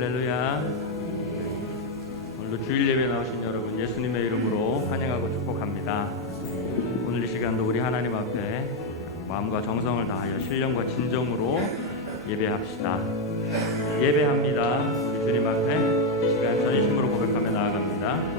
할렐루야. 오늘도 주일 예배 나오신 여러분 예수님의 이름으로 환영하고 축복합니다. 오늘 이 시간도 우리 하나님 앞에 마음과 정성을 다하여 신령과 진정으로 예배합시다. 예배합니다. 우리 주님 앞에 이 시간 전심으로 고백하며 나아갑니다.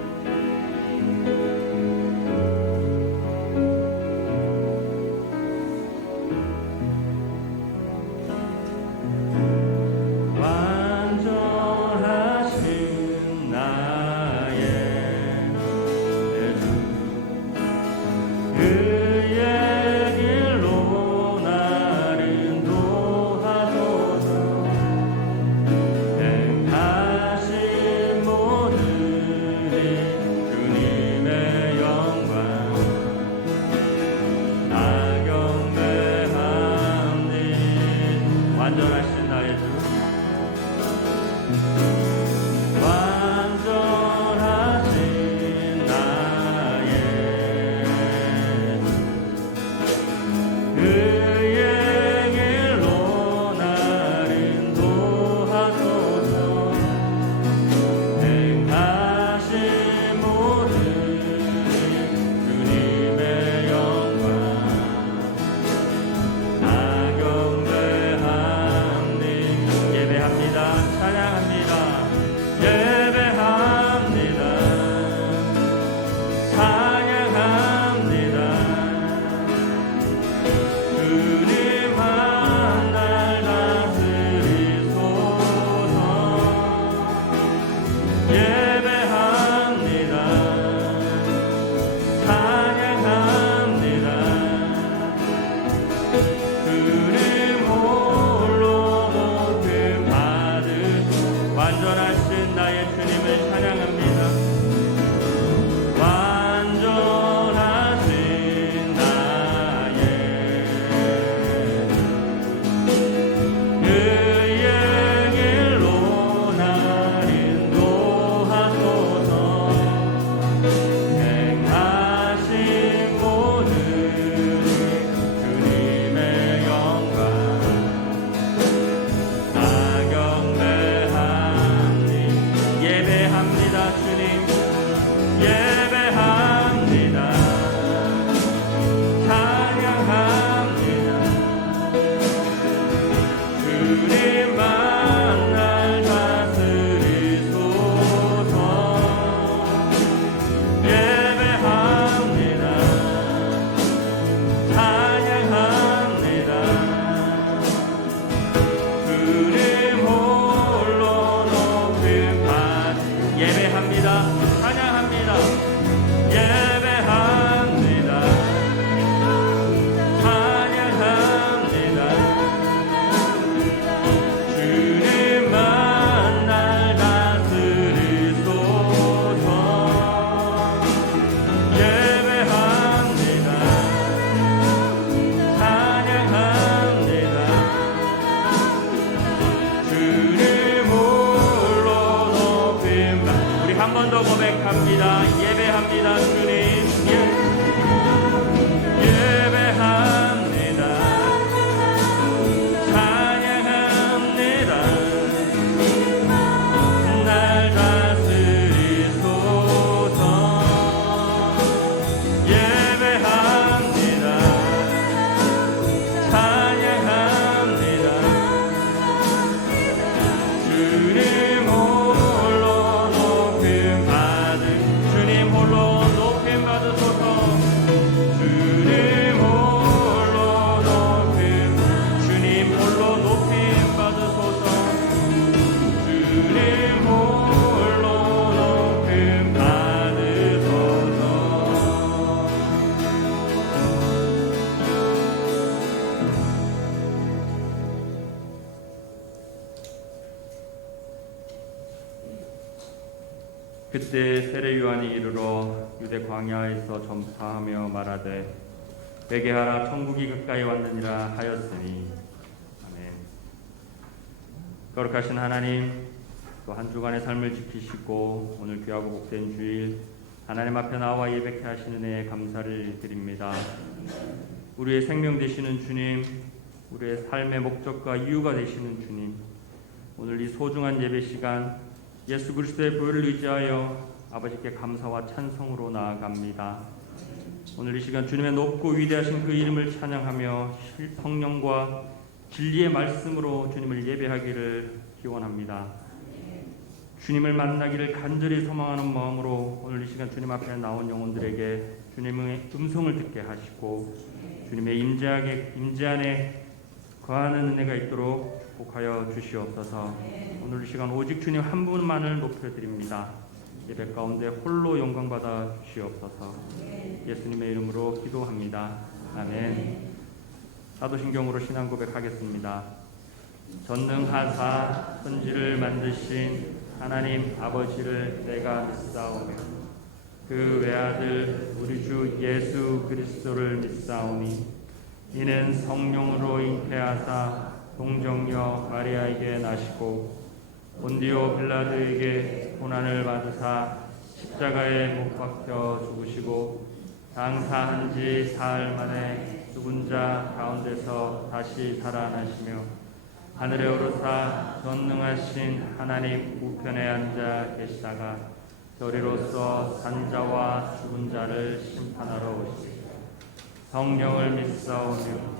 그때 세례 요한이 이르러 유대 광야에서 전파하며 말하되 회개하라 천국이 가까이 왔느니라 하였으니. 아멘. 거룩하신 하나님, 또 한 주간의 삶을 지키시고 오늘 귀하고 복된 주일 하나님 앞에 나와 예배케 하시는 은혜에 감사를 드립니다. 우리의 생명 되시는 주님, 우리의 삶의 목적과 이유가 되시는 주님, 오늘 이 소중한 예배 시간 예수 그리스도의 보혈을 의지하여 아버지께 감사와 찬송으로 나아갑니다. 오늘 이 시간 주님의 높고 위대하신 그 이름을 찬양하며 성령과 진리의 말씀으로 주님을 예배하기를 기원합니다. 주님을 만나기를 간절히 소망하는 마음으로 오늘 이 시간 주님 앞에 나온 영혼들에게 주님의 음성을 듣게 하시고 주님의 임재 안에 거하는 은혜가 있도록 축복하여 주시옵소서. 오늘 이 시간 오직 주님 한 분만을 높여드립니다. 예배 가운데 홀로 영광받아 주시옵소서. 예수님의 이름으로 기도합니다. 아멘. 사도신경으로 신앙 고백하겠습니다. 전능하사 천지를 만드신 하나님 아버지를 내가 믿사오며 그 외아들 우리 주 예수 그리스도를 믿사오니 이는 성령으로 잉태하사 동정녀 마리아에게 나시고 본디오 빌라도에게 고난을 받으사 십자가에 못 박혀 죽으시고 장사한 지 사흘 만에 죽은 자 가운데서 다시 살아나시며 하늘에 오르사 전능하신 하나님 우편에 앉아 계시다가 저리로서 산자와 죽은 자를 심판하러 오시리라. 성령을 믿사오며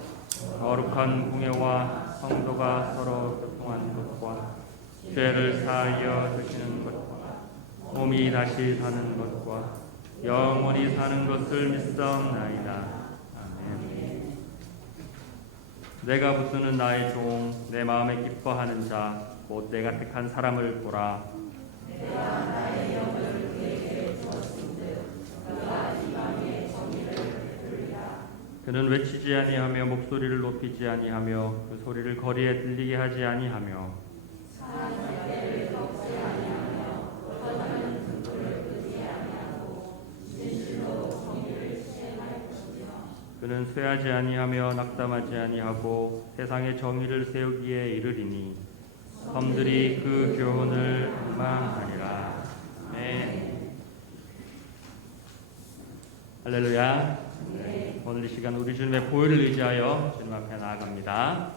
거룩한 공예와 성도가 서로 교통하는 것과 죄를 사하여 주시는 것과 몸이 다시 사는 것과 영원히 사는 것을 믿사옵나이다. 내가 붙드는 나의 종, 내 마음에 기뻐하는 자, 곧 내가 택한 사람을 보라. 내가 나의 영을 그에게 주었은즉 그가 이방의 정의를 베풀리라. 그는 외치지 아니하며 목소리를 높이지 아니하며 그 소리를 거리에 들리게 하지 아니하며 사한 때를 덮지 아니하며 뻗어나는 등불을 끄지 아니하고 진실로 정의를 시행할 것이며 그는 쇠하지 아니하며 낙담하지 아니하고 세상의 정의를 세우기에 이르리니 섬들이 그 교훈을 흠망하니라. 아멘. 할렐루야. 네. 오늘 이 시간 우리 주님의 보혈을 의지하여 주님 앞에 나아갑니다.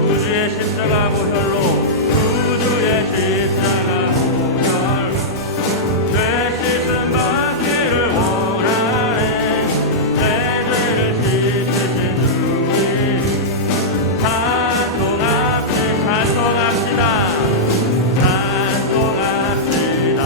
구주의 십자가 보혈로 구주의 십자가 보혈 죄 씻음 받기를 원하네. 내 죄를 씻으신 주님 찬송합시다. 찬송합시다.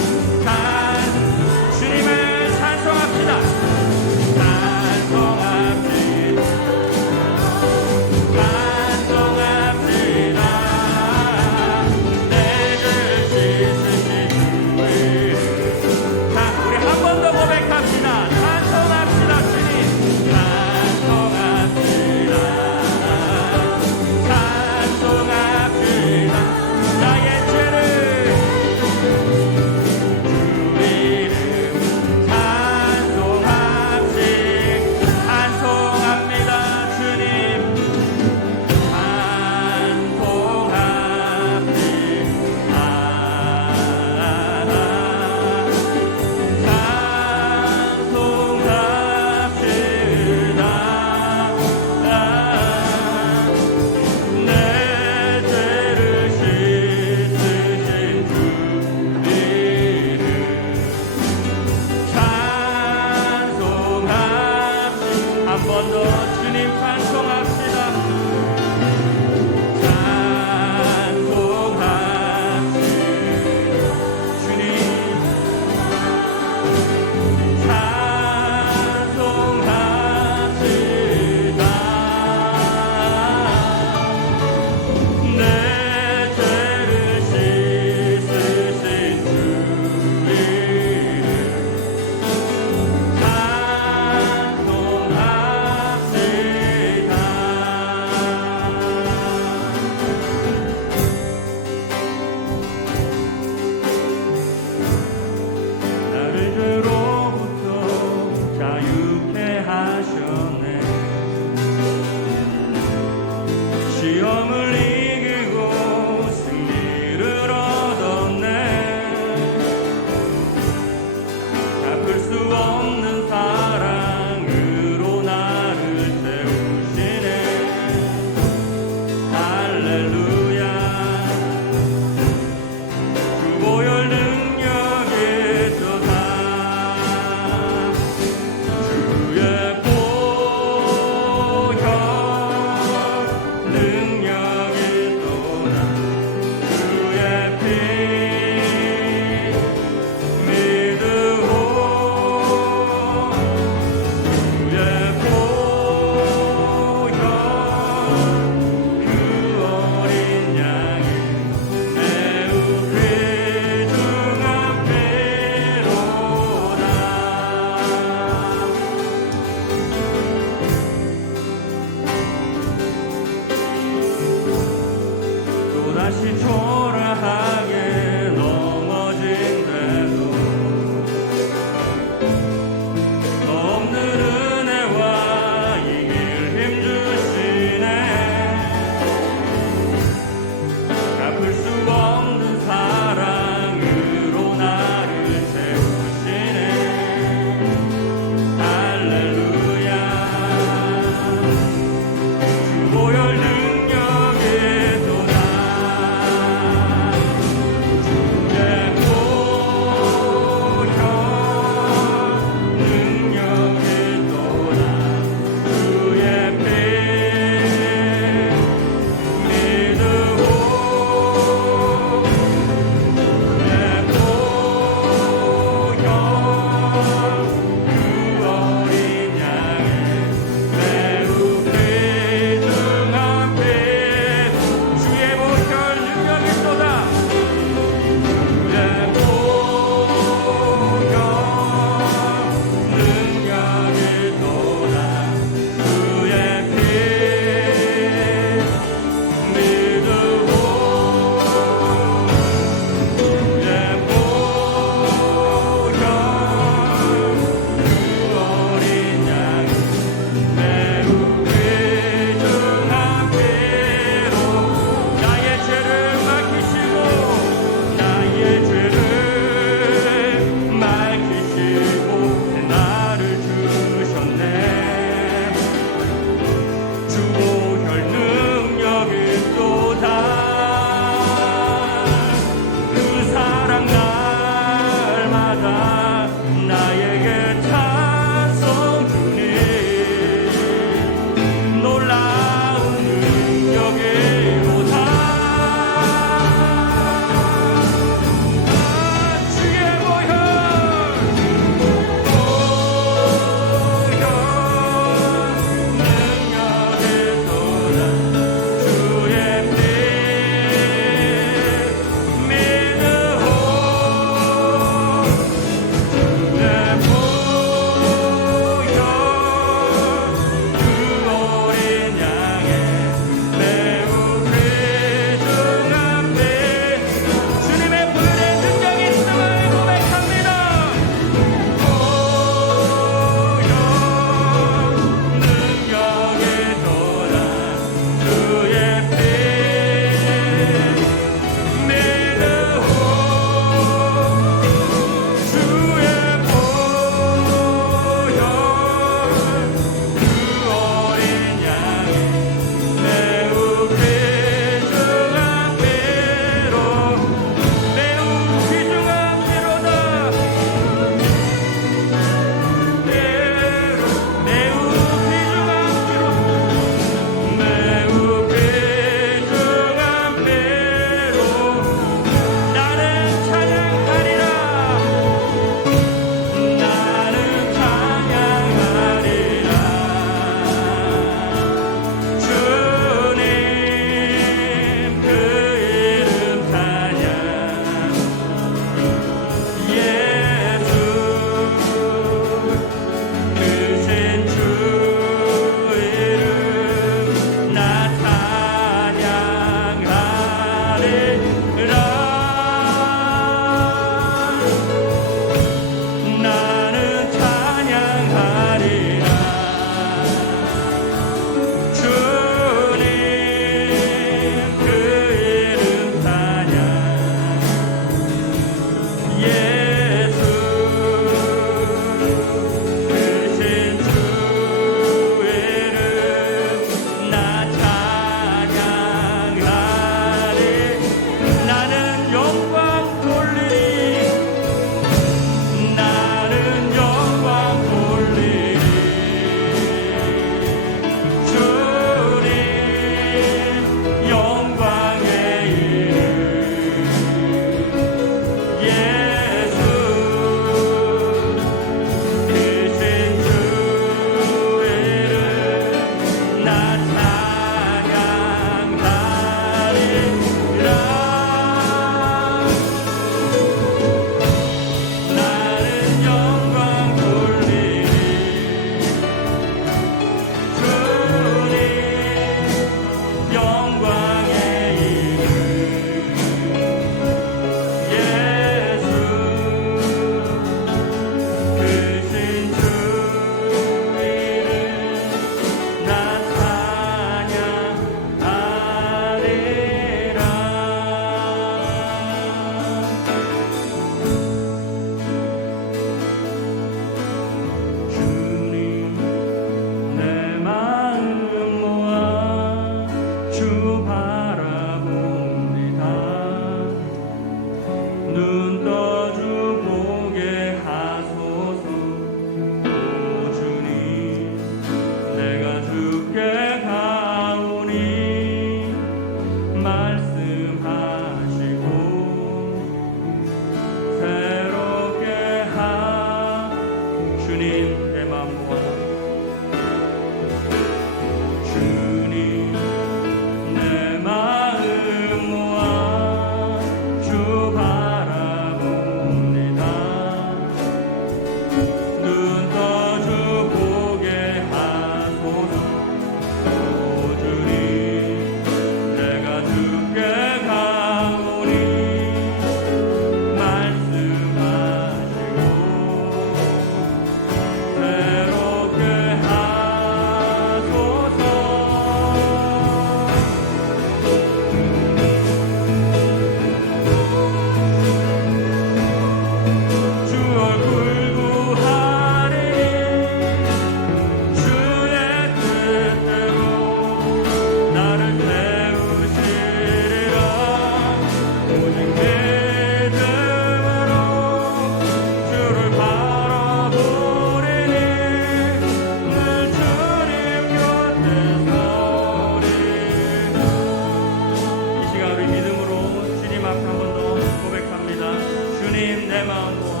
주님 내 마음 모아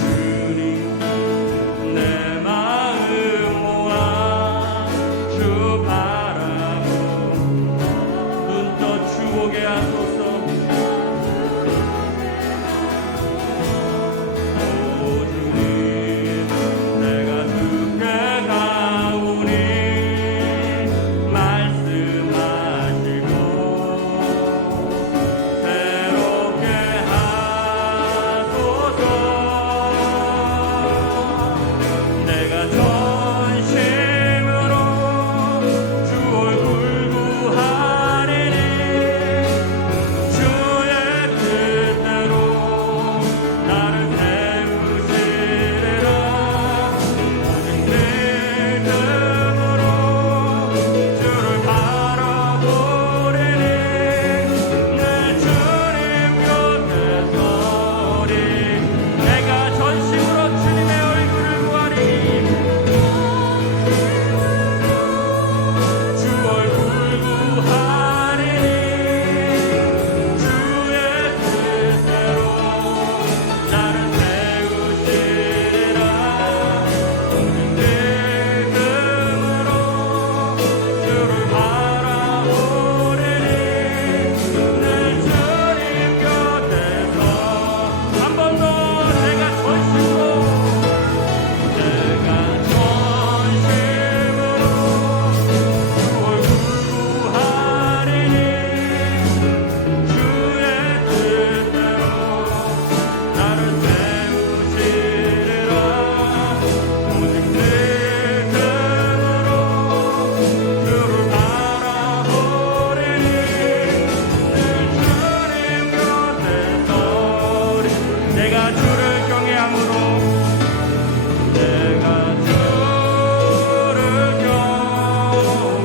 주님 내 마음 모아 주 바라보고 눈 떠 주 보게 하소서. 오 주님 내가 주께 가오니 말씀하시고 새롭게 하소서. 내가 전심으로 주 얼굴 구하리니 주의 뜻대로 나를 세우시리라. 오직 믿음으로 주를 바라보리니 내 주님 곁에 서리. 내가 전심으로 주님의 얼굴을 구하리. 주 얼굴 구하리니 주의 뜻대로 나를 세우시리라. 오직 믿음으로 주를 바라보리니 내 주님 곁에서 한 번 더 내가 전심으로 주 얼굴 구하리니 주의 뜻대로 나를 세우시리라. 오직 믿음으로 주를 바라보리니 내 주님 곁에 서리. 내가 주를 경외함으로 내가 주를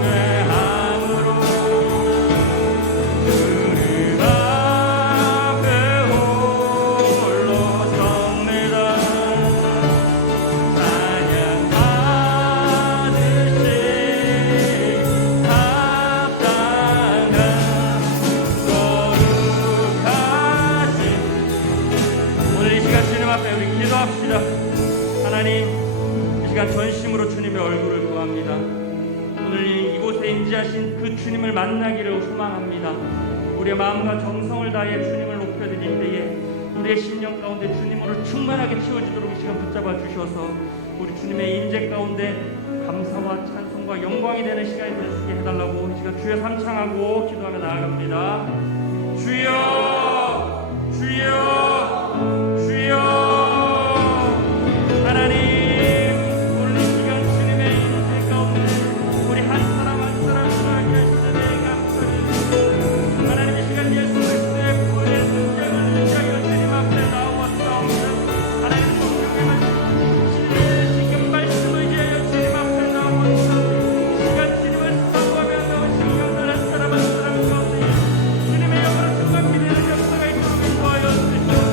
경외함으로 주님 앞에 홀로 섭니다. 찬양받으시 합당한 거룩하신 오늘 이 시간 주님 앞에 우리 기도합시다. 하나님 이 시간 전심으로 주님의 얼굴을 구합니다. 오늘 이곳에 임재하신 그 주님을 만나기를 소망합니다. 우리의 마음과 정성을 다해 주님을 높여드릴 때에 우리의 심령 가운데 주님으로 충만하게 채워지도록 이 시간 붙잡아 주셔서 우리 주님의 임재 가운데 감사와 찬송과 영광이 되는 시간이 될 수 있게 해달라고 이 시간 주여 삼창하고 기도하며 나아갑니다. 주여 주여 주여. 하나님 오늘 이 시간 주님의 임재 가운데 우리 한 사람 한 사람 수하게 하시는 감사드립니다. 하나님 이 시간 예수 그리스도의 부활의 승장을 의지하여 주님 앞에 나왔사옵니다. 하나님 성령의 신뢰하신 말씀을 의지하여 주님 앞에 나왔사옵니다. 이 시간 주님을 사모하며 나오신 여러분 한 사람 한 사람 가운데 주님의 영으로 충만히 되는 역사가 있도록 인도하여 주시옵소서.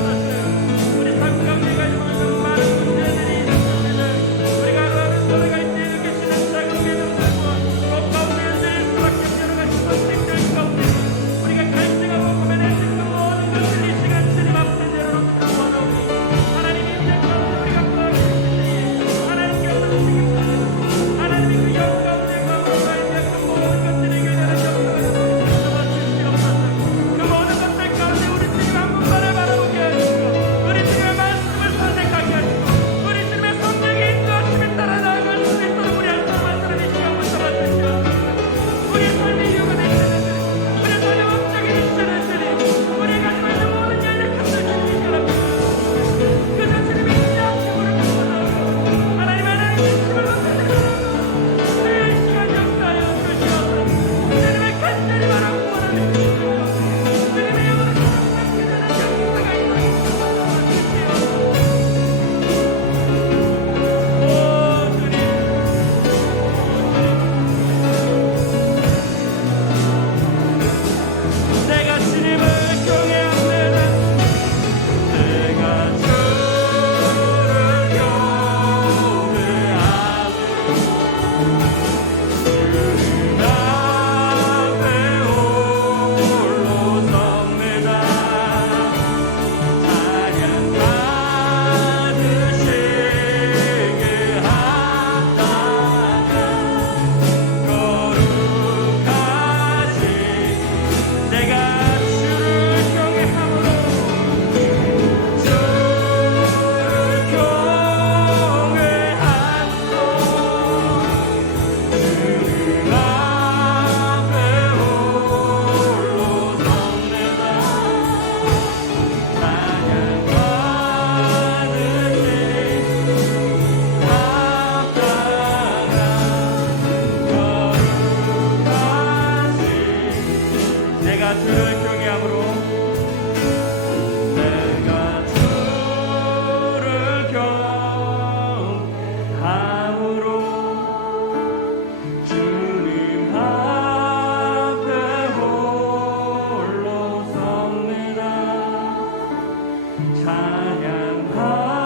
찬양 받으시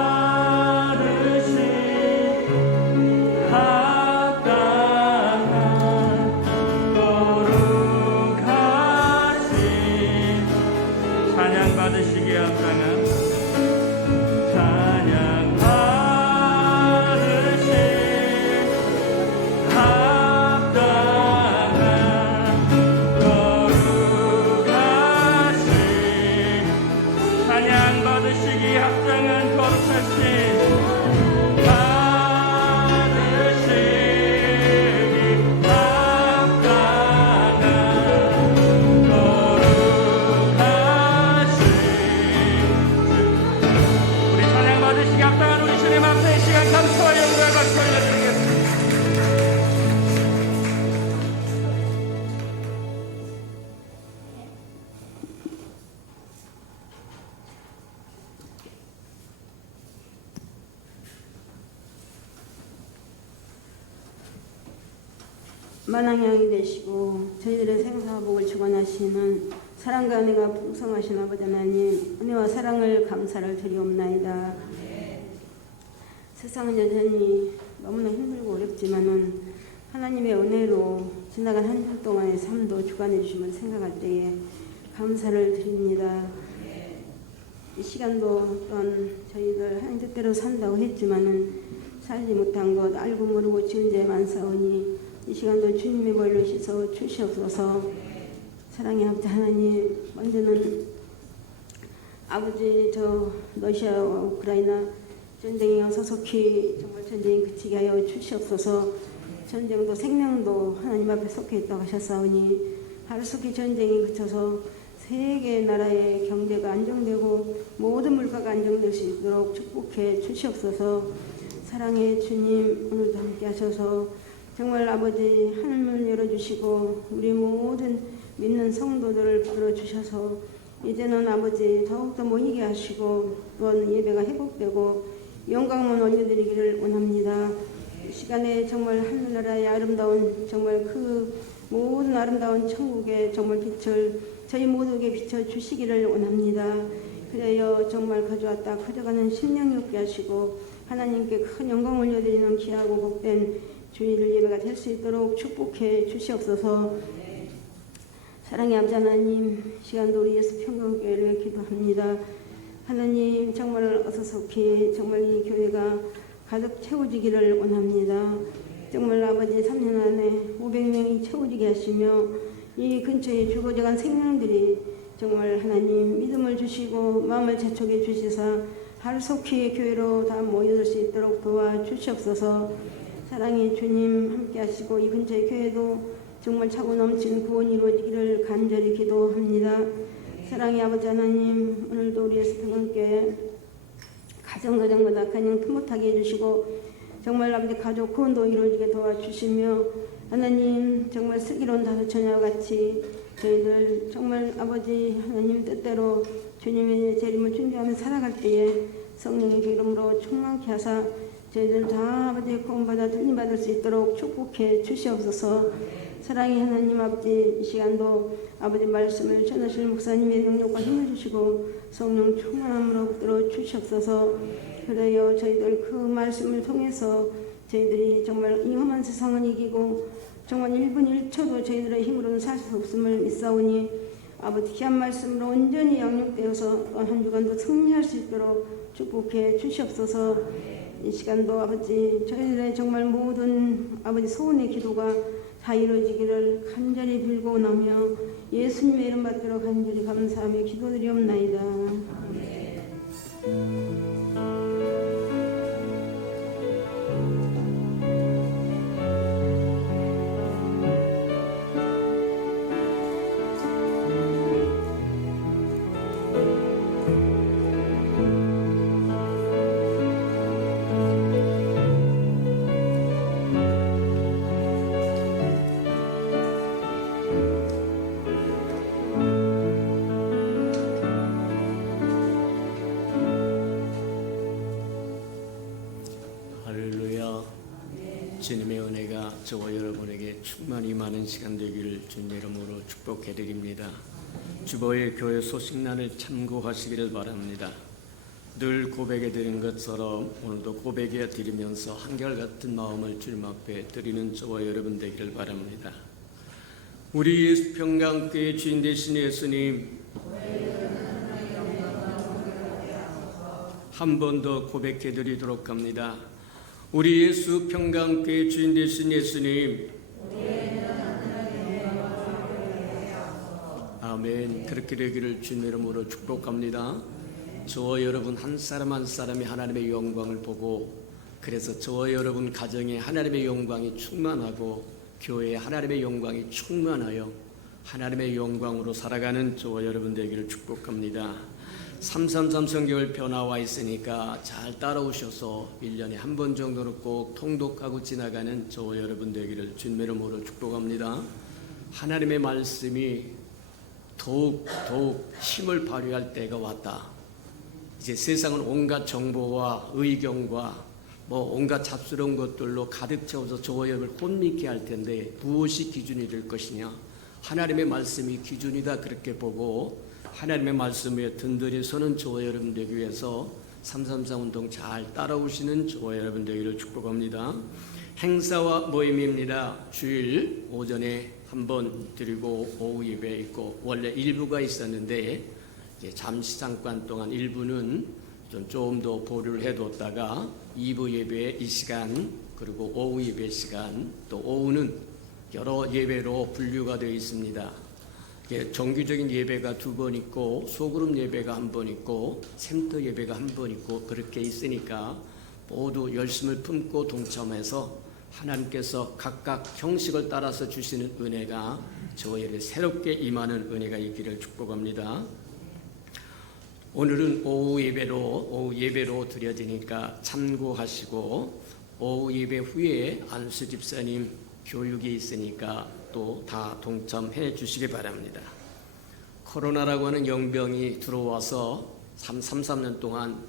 합당한 거룩하신 찬양 받으시기에 합당한 찬양 받으시 합당한 거룩하신 찬양 받으시기 합당한 거룩하신 만왕양이 되시고 저희들의 생사복을 주관하시는 사랑과 은혜가 풍성하신 아버지 하나님, 은혜와 사랑을 감사를 드리옵나이다. 세상은 여전히 너무나 힘들고 어렵지만은 하나님의 은혜로 지나간 한 주 동안의 삶도 주관해 주심을 생각할 때에 감사를 드립니다. 이 시간도 또한 저희들 하나님 뜻대로 산다고 했지만은 살지 못한 것 알고 모르고 지은 죄 많사오니 이 시간도 주님의 벌로 씻어 주시옵소서. 사랑의 아버지 하나님, 먼저는 아버지 저 러시아와 우크라이나 전쟁이 소속히 정말 전쟁이 그치게 하여 주시옵소서. 전쟁도 생명도 하나님 앞에 속해 있다고 하셨사오니 하루속히 전쟁이 그쳐서 세계 나라의 경제가 안정되고 모든 물가가 안정될 수 있도록 축복해 주시옵소서. 사랑의 주님, 오늘도 함께 하셔서 정말 아버지 하늘문을 열어주시고 우리 모든 믿는 성도들을 불러주셔서 이제는 아버지 더욱더 모이게 하시고 또한 예배가 회복되고 영광만 올려드리기를 원합니다. 이 시간에 정말 하늘나라의 아름다운 정말 그 모든 아름다운 천국의 정말 빛을 저희 모두에게 비춰주시기를 원합니다. 그래요 정말 가져왔다 커져가는 심령이 없게 하시고 하나님께 큰 영광 올려드리는 귀하고 복된 주일 예배가 될 수 있도록 축복해 주시옵소서. 사랑의 아버지 하나님, 시간도 우리 예수 평강교회를 기도합니다. 하나님 정말 어서속히 정말 이 교회가 가득 채워지기를 원합니다. 정말 아버지 3년 안에 500명이 채워지게 하시며 이 근처에 죽어져간 생명들이 정말 하나님 믿음을 주시고 마음을 재촉해 주시사 하루속히 교회로 다 모여들 수 있도록 도와주시옵소서. 사랑의 주님 함께 하시고 이 근처의 교회도 정말 차고 넘친 구원이 이루어지기를 간절히 기도합니다. 사랑의 아버지 하나님, 오늘도 우리 예수평강교회 가정마다 가정 틈못하게 해주시고 정말 아버지 가족 구원도 이루어지게 도와주시며 하나님 정말 슬기로운 다소처녀와 같이 저희들 정말 아버지 하나님 뜻대로 주님의 재림을 준비하며 살아갈 때에 성령의 기름으로 충만케 하사 저희들 다 아버지의 구원받아 들림받을 수 있도록 축복해 주시옵소서. 사랑의 하나님 아버지, 이 시간도 아버지 말씀을 전하실 목사님의 능력과 힘을 주시고 성령 충만함으로 붙들어 주시옵소서. 그래요 저희들 그 말씀을 통해서 저희들이 정말 이 험한 세상을 이기고 정말 1분 1초도 저희들의 힘으로는 살 수 없음을 믿사오니 아버지 귀한 말씀으로 온전히 양육되어서 또 한 주간도 승리할 수 있도록 축복해 주시옵소서. 이 시간도 아버지 저희들의 정말 모든 아버지 소원의 기도가 다 이루어지기를 간절히 빌고 나며 예수님의 이름 받들어 간절히 감사하며 기도드리옵나이다. 주님의 은혜가 저와 여러분에게 충만히 많은 시간 되기를 주님 이름으로 축복해드립니다. 주보의 교회 소식란을 참고하시기를 바랍니다. 늘 고백해 드린 것처럼 오늘도 고백해 드리면서 한결같은 마음을 주님 앞에 드리는 저와 여러분 되기를 바랍니다. 우리 예수 평강교회 주인 되신 예수님, 한 번 더 고백해 드리도록 합니다. 우리 예수 평강교회 주인 되신 예수님, 아멘. 그렇게 되기를 주님의 이름으로 축복합니다. 저와 여러분 한 사람 한 사람이 하나님의 영광을 보고, 그래서 저와 여러분 가정에 하나님의 영광이 충만하고 교회에 하나님의 영광이 충만하여 하나님의 영광으로 살아가는 저와 여러분 되기를 축복합니다. 333 성경을 나와 있으니까 잘 따라오셔서 1년에 한 번 정도는 꼭 통독하고 지나가는 저와 여러분 되기를 주님의 이름으로 축복합니다. 하나님의 말씀이 더욱 힘을 발휘할 때가 왔다. 이제 세상은 온갖 정보와 의견과 온갖 잡스러운 것들로 가득 채워서 저와 여러분을 혼미케 할 텐데 무엇이 기준이 될 것이냐? 하나님의 말씀이 기준이다, 그렇게 보고 하나님의 말씀에 든든히 서는 저와 여러분 되기 위해서 333 운동 잘 따라오시는 저와 여러분 되기를 축복합니다. 행사와 모임입니다. 주일 오전에 한번 드리고 오후 예배 있고, 원래 일부가 있었는데 잠시 잠깐 동안 일부는 좀 더 보류를 해뒀다가 2부 예배 이 시간, 그리고 오후 예배 시간, 또 오후는 여러 예배로 분류가 되어 있습니다. 정규적인 예배가 2번 있고, 소그룹 예배가 1번 있고, 센터 예배가 1번 있고, 그렇게 있으니까 모두 열심을 품고 동참해서 하나님께서 각각 형식을 따라서 주시는 은혜가 저에게 새롭게 임하는 은혜가 있기를 축복합니다. 오늘은 오후 예배로 드려지니까 참고하시고, 오후 예배 후에 안수 집사님 교육이 있으니까 또 다 동참해 주시기 바랍니다. 코로나라고 하는 영병이 들어와서 3년 동안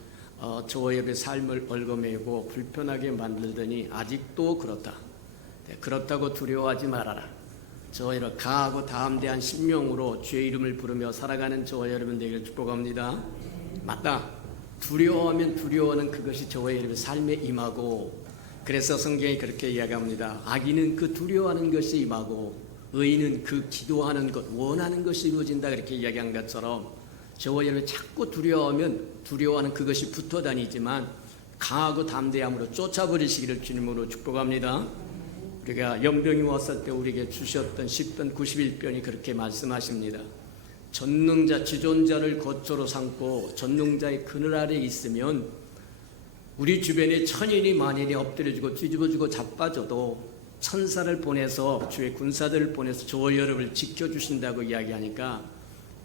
저와 여러분의 삶을 얽어매고 불편하게 만들더니 아직도 그렇다. 그렇다고 두려워하지 말아라. 저와 여러분 강하고 담대한 신명으로 주의 이름을 부르며 살아가는 저와 여러분 되기를 축복합니다. 맞다. 두려워하면 두려워하는 그것이 저와 여러분 삶에 임하고, 그래서 성경이 그렇게 이야기합니다. 악인은 그 두려워하는 것이 임하고 의인은 그 기도하는 것, 원하는 것이 이루어진다, 그렇게 이야기한 것처럼 저와 여러분 자꾸 두려워하면 두려워하는 그것이 붙어 다니지만 강하고 담대함으로 쫓아버리시기를 주님으로 축복합니다. 우리가 연병이 왔을 때 우리에게 주셨던 10편 91편이 그렇게 말씀하십니다. 전능자 지존자를 거처로 삼고 전능자의 그늘 아래 있으면 우리 주변에 천인이 만인이 엎드려지고 뒤집어지고 자빠져도 천사를 보내서 주의 군사들을 보내서 저와 여러분을 지켜주신다고 이야기하니까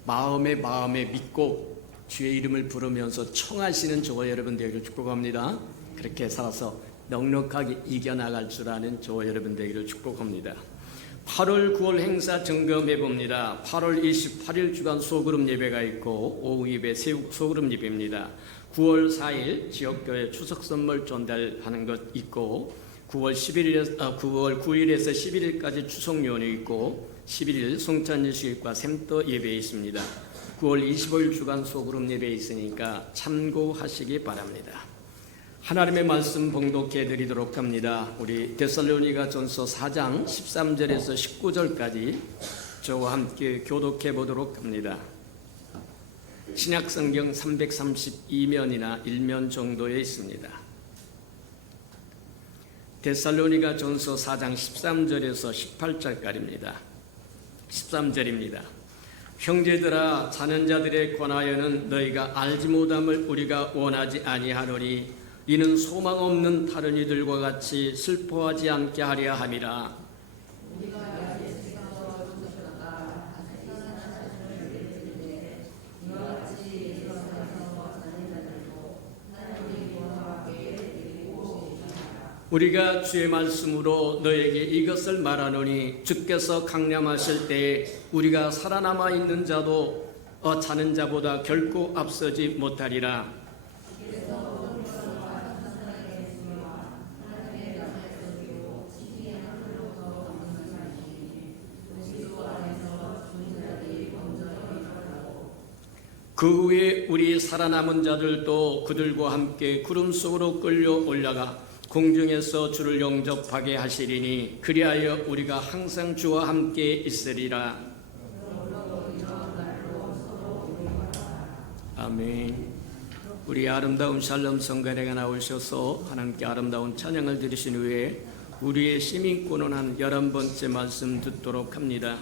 마음에 믿고 주의 이름을 부르면서 청하시는 저와 여러분 되기를 축복합니다. 그렇게 살아서 넉넉하게 이겨나갈 줄 아는 저와 여러분 되기를 축복합니다. 8월 9월 행사 점검해 봅니다. 8월 28일 주간 소그룹 예배가 있고 오후 예배 소그룹 예배입니다. 9월 4일 지역교회 추석 선물 전달하는 것 있고, 9월 9일에서 11일까지 추석 연휴 있고, 11일 송찬일식과 샘터 예배 있습니다. 9월 25일 주간 소그룹 예배 있으니까 참고하시기 바랍니다. 하나님의 말씀 봉독해 드리도록 합니다. 우리 데살로니가 전서 4장 13절에서 19절까지 저와 함께 교독해 보도록 합니다. 신약성경 332면이나 1면 정도에 있습니다. 데살로니가 전서 4장 13절에서 18절까지입니다. 13절입니다. 형제들아, 자는 자들에 관하여는 너희가 알지 못함을 우리가 원하지 아니하노니 이는 소망 없는 다른 이들과 같이 슬퍼하지 않게 하려 함이라. 우리가 주의 말씀으로 너에게 이것을 말하노니 주께서 강림하실 때에 우리가 살아남아 있는 자도 자는 자보다 결코 앞서지 못하리라. 그 후에 우리 살아남은 자들도 그들과 함께 구름 속으로 끌려 올라가 공중에서 주를 영접하게 하시리니 그리하여 우리가 항상 주와 함께 있으리라. 아멘. 우리 아름다운 샬롬 성가대가 나오셔서 하나님께 아름다운 찬양을 드리신 후에 우리의 시민권은 한 11번째 말씀 듣도록 합니다.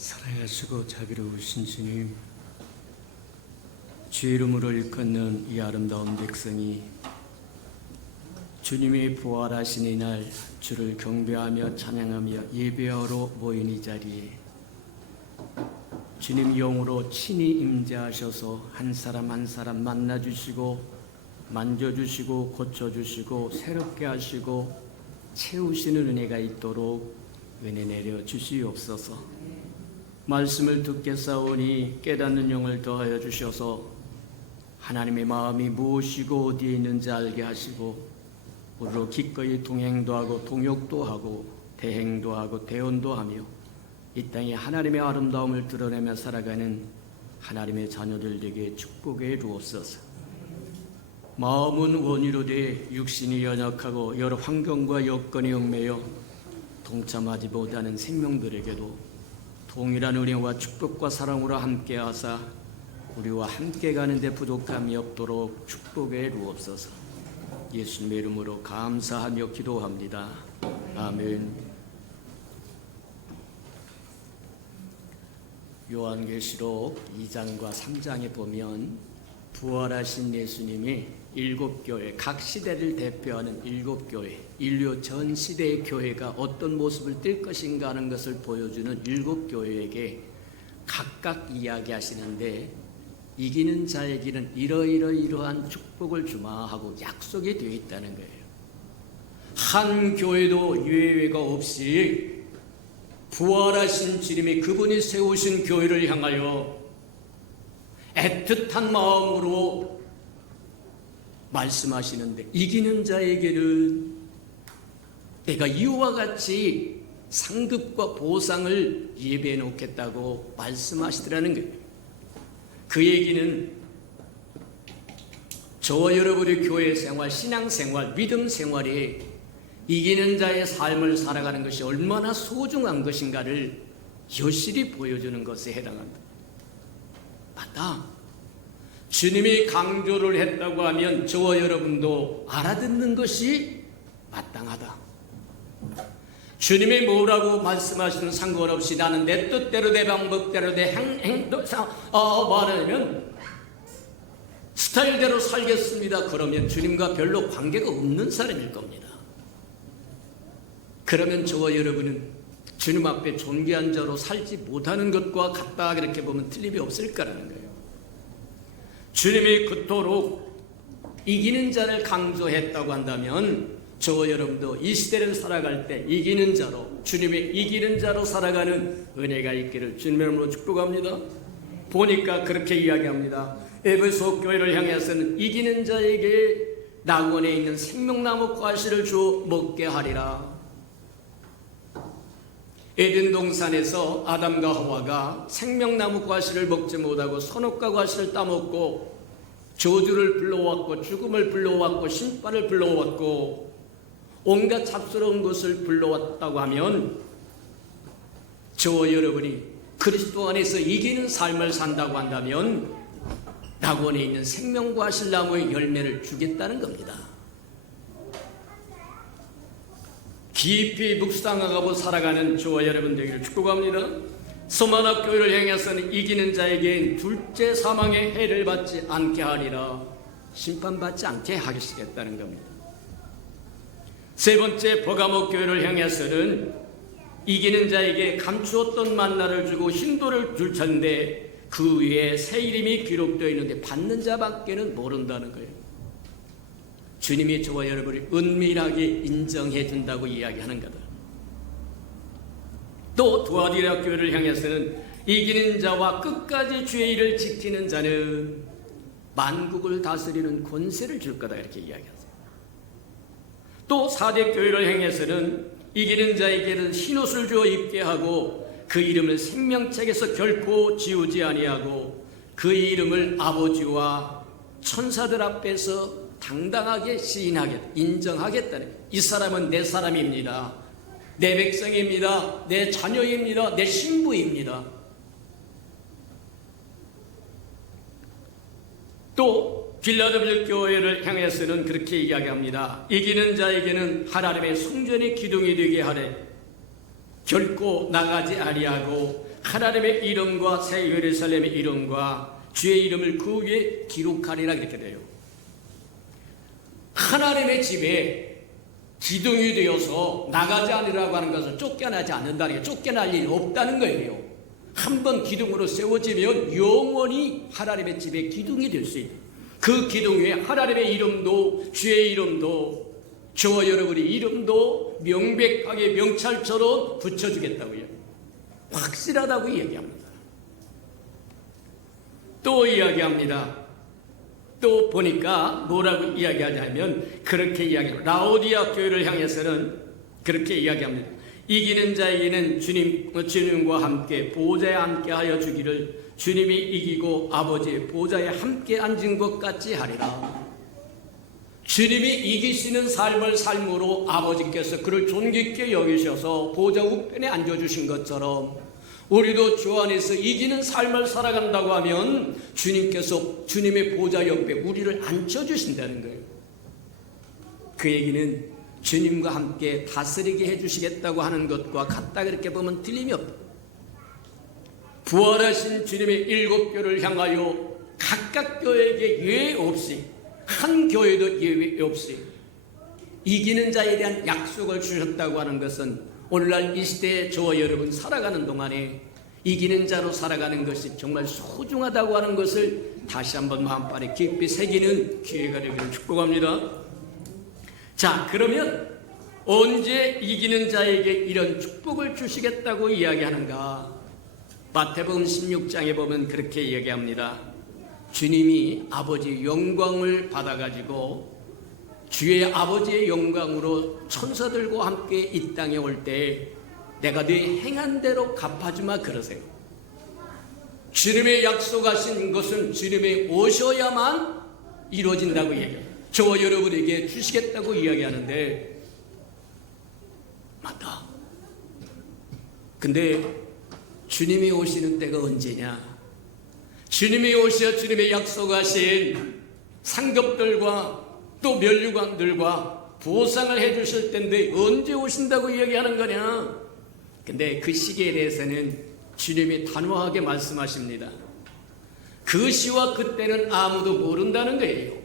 사랑하시고 자비로우신 주님, 주의 이름으로 일컫는 이 아름다운 백성이 주님의 부활하신 이날 주를 경배하며 찬양하며 예배하러 모인 이 자리에 주님 영으로 친히 임재하셔서 한 사람 한 사람 만나주시고 만져주시고 고쳐주시고 새롭게 하시고 채우시는 은혜가 있도록 은혜 내려 주시옵소서. 말씀을 듣겠사오니 깨닫는 영을 더하여 주셔서 하나님의 마음이 무엇이고 어디에 있는지 알게 하시고 우리로 기꺼이 동행도 하고 동역도 하고 대행도 하고 대언도 하며 이 땅에 하나님의 아름다움을 드러내며 살아가는 하나님의 자녀들 되게 축복해 주옵소서. 마음은 원이로되 육신이 연약하고 여러 환경과 여건이 얽매여 동참하지 못하는 생명들에게도 동일한 은혜와 축복과 사랑으로 함께하사 우리와 함께 가는데 부족함이 없도록 축복해 주옵소서. 예수님의 이름으로 감사하며 기도합니다. 아멘. 요한계시록 2장과 3장에 보면 부활하신 예수님이 7교회, 각 시대를 대표하는 7교회, 인류 전 시대의 교회가 어떤 모습을 띨 것인가 하는 것을 보여주는 7교회에게 각각 이야기하시는데 이기는 자에게는 이러이러이러한 축복을 주마 하고 약속이 되어 있다는 거예요. 한 교회도 예외가 없이 부활하신 주님이 그분이 세우신 교회를 향하여 애틋한 마음으로 말씀하시는데 이기는 자에게는 내가 이와 같이 상급과 보상을 예배해 놓겠다고 말씀하시더라는 거예요. 그 얘기는 저와 여러분의 교회 생활, 신앙 생활, 믿음 생활에 이기는 자의 삶을 살아가는 것이 얼마나 소중한 것인가를 여실히 보여주는 것에 해당한다. 맞다. 주님이 강조를 했다고 하면 저와 여러분도 알아듣는 것이 마땅하다. 주님이 뭐라고 말씀하시는 상관없이 나는 내 뜻대로 내 방법대로 내 행동 말하면 스타일대로 살겠습니다. 그러면 주님과 별로 관계가 없는 사람일 겁니다. 그러면 저와 여러분은 주님 앞에 존귀한 자로 살지 못하는 것과 같다. 그렇게 보면 틀림이 없을 거라는 거예요. 주님이 그토록 이기는 자를 강조했다고 한다면 저와 여러분도 이 시대를 살아갈 때 이기는 자로, 주님의 이기는 자로 살아가는 은혜가 있기를 주님의 이름으로 축복합니다. 보니까 그렇게 이야기합니다. 에베소 교회를 향해서는 이기는 자에게 낙원에 있는 생명나무 과실을 주어 먹게 하리라. 에덴 동산에서 아담과 하와가 생명나무 과실을 먹지 못하고 선악과 과실을 따먹고 저주를 불러왔고 죽음을 불러왔고 심판을 불러왔고 온갖 잡스러운 것을 불러왔다고 하면 저와 여러분이 그리스도 안에서 이기는 삶을 산다고 한다면 낙원에 있는 생명과실 나무의 열매를 주겠다는 겁니다. 깊이 묵상하고 살아가는 저와 여러분 되기를 축복합니다. 서만학 교회를 향해서는 이기는 자에게 둘째 사망의 해를 받지 않게 하리라. 심판받지 않게 하시겠다는 겁니다. 세 번째 버가목 교회를 향해서는 이기는 자에게 감추었던 만나를 주고 hin도를 줄 텐데 그 위에 새 이름이 기록되어 있는데 받는 자밖에는 모른다는 거예요. 주님이 저와 여러분을 은밀하게 인정해 준다고 이야기하는 거다. 또 두아디라 교회를 향해서는 이기는 자와 끝까지 주의 일을 지키는 자는 만국을 다스리는 권세를 줄 거다 이렇게 이야기하세요. 또 사대 교회를 향해서는 이기는 자에게는 흰옷을 주어 입게 하고 그 이름을 생명책에서 결코 지우지 아니하고 그 이름을 아버지와 천사들 앞에서 당당하게 시인하겠다, 인정하겠다는, 이 사람은 내 사람입니다. 내 백성입니다. 내 자녀입니다. 내 신부입니다. 또 빌라델비아 교회를 향해서는 그렇게 이야기합니다. 이기는 자에게는 하나님의 성전의 기둥이 되게 하래. 결코 나가지 아니하고 하나님의 이름과 새 예루살렘의 이름과 주의 이름을 그 위에 기록하리라 이렇게 돼요. 하나님의 집에 기둥이 되어서 나가지 않으라고 하는 것은 쫓겨나지 않는다는 게 쫓겨날 일이 없다는 거예요. 한번 기둥으로 세워지면 영원히 하나님의 집에 기둥이 될 수 있는, 그 기둥 위에 하나님의 이름도 주의 이름도 저와 여러분의 이름도 명백하게 명찰처럼 붙여주겠다고요. 확실하다고 이야기합니다. 또 이야기합니다. 또 보니까 뭐라고 이야기하냐면 그렇게 이야기합니다. 라오디아 교회를 향해서는 그렇게 이야기합니다. 이기는 자에게는 주님과 함께 보좌에 함께 하여 주기를 주님이 이기고 아버지의 보좌에 함께 앉은 것 같이 하리라. 주님이 이기시는 삶을 삶으로 아버지께서 그를 존귀케 여기셔서 보좌 우편에 앉아주신 것처럼 우리도 주 안에서 이기는 삶을 살아간다고 하면 주님께서 주님의 보좌 옆에 우리를 앉혀주신다는 거예요. 그 얘기는 주님과 함께 다스리게 해주시겠다고 하는 것과 같다 그렇게 보면 틀림이 없다. 부활하신 주님의 7교를 향하여 각각 교회에게 예외 없이 한 교회도 예외 없이 이기는 자에 대한 약속을 주셨다고 하는 것은 오늘날 이 시대에 저와 여러분 살아가는 동안에 이기는 자로 살아가는 것이 정말 소중하다고 하는 것을 다시 한번 마음판에 깊이 새기는 기회가 되기를 축복합니다. 자, 그러면 언제 이기는 자에게 이런 축복을 주시겠다고 이야기하는가? 마태복음 16장에 보면 그렇게 이야기합니다. 주님이 아버지의 영광을 받아가지고 주의 아버지의 영광으로 천사들과 함께 이 땅에 올 때 내가 네 행한 대로 갚아주마 그러세요. 주님의 약속하신 것은 주님이 오셔야만 이루어진다고 얘기해요. 저와 여러분에게 주시겠다고 이야기하는데 맞다. 근데 주님이 오시는 때가 언제냐? 주님이 오셔 주님의 약속하신 상급들과 또 면류관들과 보상을 해주실 텐데 언제 오신다고 이야기하는 거냐? 근데 그 시기에 대해서는 주님이 단호하게 말씀하십니다. 그 시와 그때는 아무도 모른다는 거예요.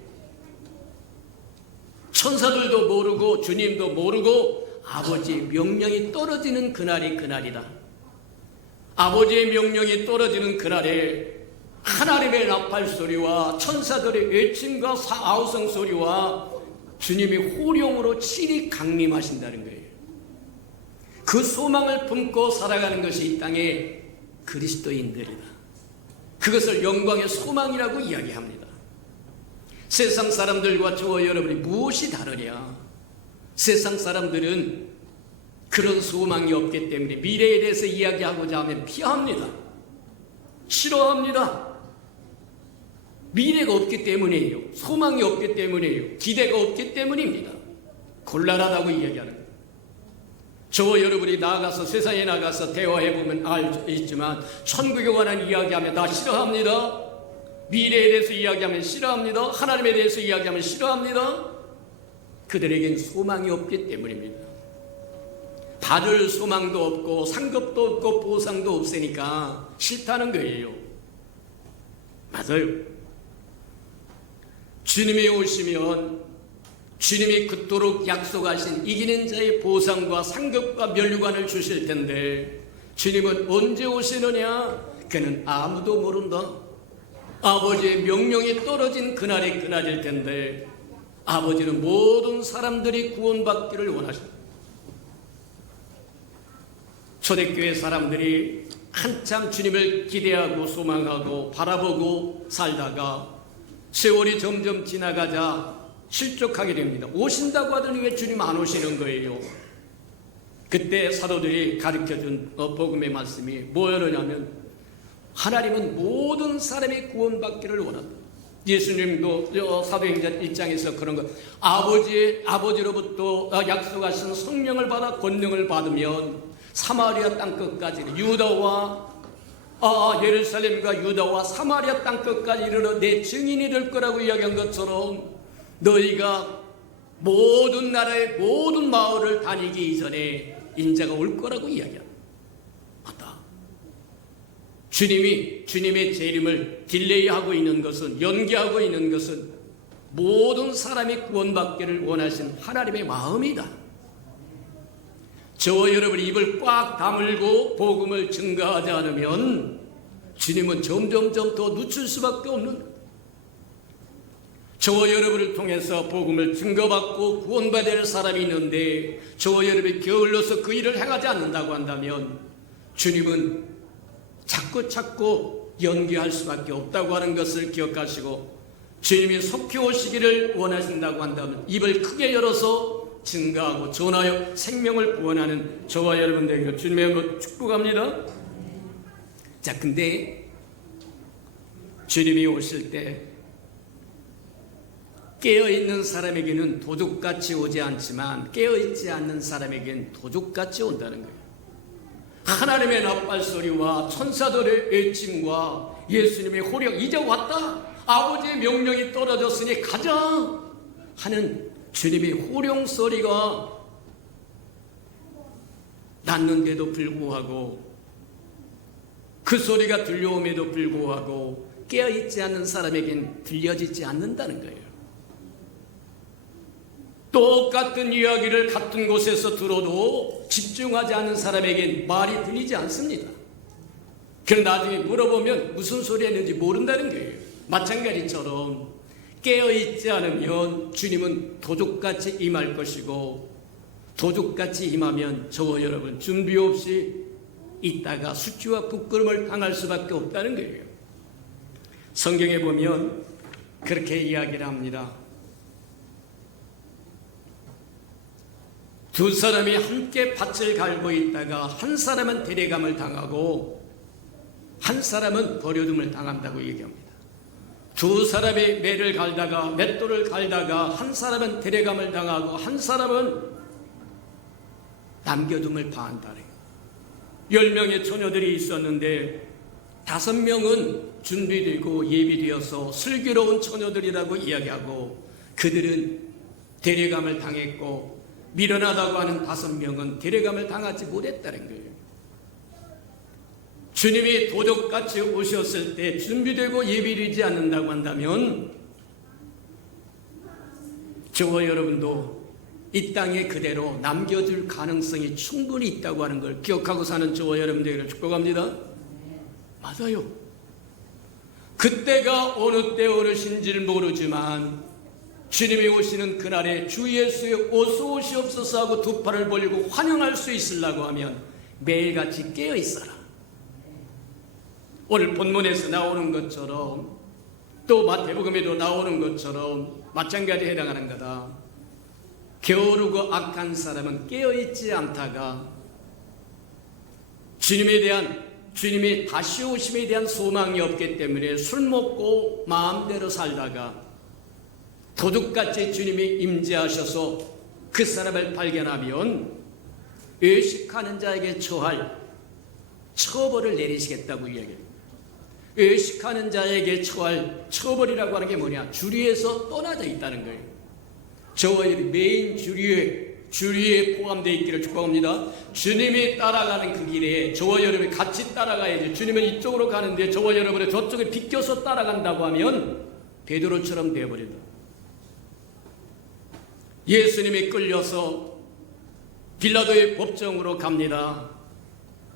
천사들도 모르고 주님도 모르고 아버지의 명령이 떨어지는 그날이 그날이다. 아버지의 명령이 떨어지는 그날에 하나님의 나팔 소리와 천사들의 외침과 아우성 소리와 주님의 호령으로 친히 강림하신다는 거예요. 그 소망을 품고 살아가는 것이 이 땅의 그리스도인들이다. 그것을 영광의 소망이라고 이야기합니다. 세상 사람들과 저와 여러분이 무엇이 다르냐? 세상 사람들은 그런 소망이 없기 때문에 미래에 대해서 이야기하고자 하면 피합니다. 싫어합니다. 미래가 없기 때문이에요. 소망이 없기 때문이에요. 기대가 없기 때문입니다. 곤란하다고 이야기하는 거예요. 저와 여러분이 나가서 세상에 나가서 대화해보면 알지만 천국에 관한 이야기하면 다 싫어합니다. 미래에 대해서 이야기하면 싫어합니다. 하나님에 대해서 이야기하면 싫어합니다. 그들에겐 소망이 없기 때문입니다. 받을 소망도 없고 상급도 없고 보상도 없으니까 싫다는 거예요. 맞아요. 주님이 오시면 주님이 그토록 약속하신 이기는 자의 보상과 상급과 면류관을 주실 텐데 주님은 언제 오시느냐? 그는 아무도 모른다. 아버지의 명령이 떨어진 그날이 그날일 텐데 아버지는 모든 사람들이 구원받기를 원하십니다. 초대교회 사람들이 한참 주님을 기대하고 소망하고 바라보고 살다가 세월이 점점 지나가자 실족하게 됩니다. 오신다고 하더니 왜 주님 안 오시는 거예요? 그때 사도들이 가르쳐준 복음의 말씀이 뭐였냐면 하나님은 모든 사람이 구원받기를 원한다. 예수님도 사도행전 1장에서 그런 것, 아버지로부터 약속하신 성령을 받아 권능을 받으면 사마리아 땅끝까지 유다와 예루살렘과 유다와 사마리아 땅끝까지 이르러 내 증인이 될 거라고 이야기한 것처럼 너희가 모든 나라의 모든 마을을 다니기 이전에 인자가 올 거라고 이야기합니다. 맞다. 주님의 재림을 딜레이하고 있는 것은, 연기하고 있는 것은 모든 사람이 구원받기를 원하신 하나님의 마음이다. 저와 여러분이 입을 꽉 다물고 복음을 증거하지 않으면 주님은 점점점 더 늦출 수밖에 없는, 저와 여러분을 통해서 복음을 증거받고 구원받을 사람이 있는데 저와 여러분이 게을러서 그 일을 행하지 않는다고 한다면 주님은 자꾸 연기할 수밖에 없다고 하는 것을 기억하시고, 주님이 속히 오시기를 원하신다고 한다면 입을 크게 열어서 증거하고 전하여 생명을 구원하는 저와 여러분들에게 주님의 이름으로 축복합니다. 자, 근데 주님이 오실 때 깨어있는 사람에게는 도둑같이 오지 않지만 깨어있지 않는 사람에게는 도둑같이 온다는 거예요. 하나님의 나팔소리와 천사들의 외침과 예수님의 호령, 이제 왔다, 아버지의 명령이 떨어졌으니 가자 하는 주님의 호령소리가 났는데도 불구하고, 그 소리가 들려옴에도 불구하고 깨어있지 않는 사람에겐 들려지지 않는다는 거예요. 똑같은 이야기를 같은 곳에서 들어도 집중하지 않는 사람에겐 말이 들리지 않습니다. 그러나 나중에 물어보면 무슨 소리 했는지 모른다는 거예요. 마찬가지처럼 깨어있지 않으면 주님은 도둑같이 임할 것이고, 도둑같이 임하면 저와 여러분 준비 없이 있다가 수치와 부끄러움을 당할 수밖에 없다는 거예요. 성경에 보면 그렇게 이야기를 합니다. 두 사람이 함께 밭을 갈고 있다가 한 사람은 데려감을 당하고 한 사람은 버려둠을 당한다고 얘기합니다. 두 사람이 매를 갈다가 맷돌을 갈다가 한 사람은 데려감을 당하고 한 사람은 남겨둠을 당한다래요. 10명의 처녀들이 있었는데 5명은 준비되고 예비되어서 슬기로운 처녀들이라고 이야기하고, 그들은 데려감을 당했고 미련하다고 하는 5명은 데려감을 당하지 못했다는 거예요. 주님이 도둑같이 오셨을 때 준비되고 예비되지 않는다고 한다면 저와 여러분도 이 땅에 그대로 남겨줄 가능성이 충분히 있다고 하는 걸 기억하고 사는 저와 여러분들에게 축복합니다. 맞아요. 그때가 어느 때 어느신지를 모르지만 주님이 오시는 그날에 주 예수의 어서 오시옵소서 하고 두 팔을 벌리고 환영할 수 있으려고 하면 매일같이 깨어 있어라. 오늘 본문에서 나오는 것처럼 또 마태복음에도 나오는 것처럼 마찬가지에 해당하는 거다. 게으르고 악한 사람은 깨어있지 않다가 주님의 다시 오심에 대한 소망이 없기 때문에 술 먹고 마음대로 살다가 도둑같이 주님이 임재하셔서 그 사람을 발견하면 외식하는 자에게 처할 처벌을 내리시겠다고 이야기합니다. 외식하는 자에게 처할 처벌이라고 하는 게 뭐냐? 주리에서 떠나져 있다는 거예요. 저와 여러분이 메인 주리에 포함되어 있기를 축복합니다. 주님이 따라가는 그 길에 저와 여러분이 같이 따라가야지. 주님은 이쪽으로 가는데 저와 여러분이 저쪽에 비껴서 따라간다고 하면 베드로처럼 되어버린다. 예수님이 끌려서 빌라도의 법정으로 갑니다.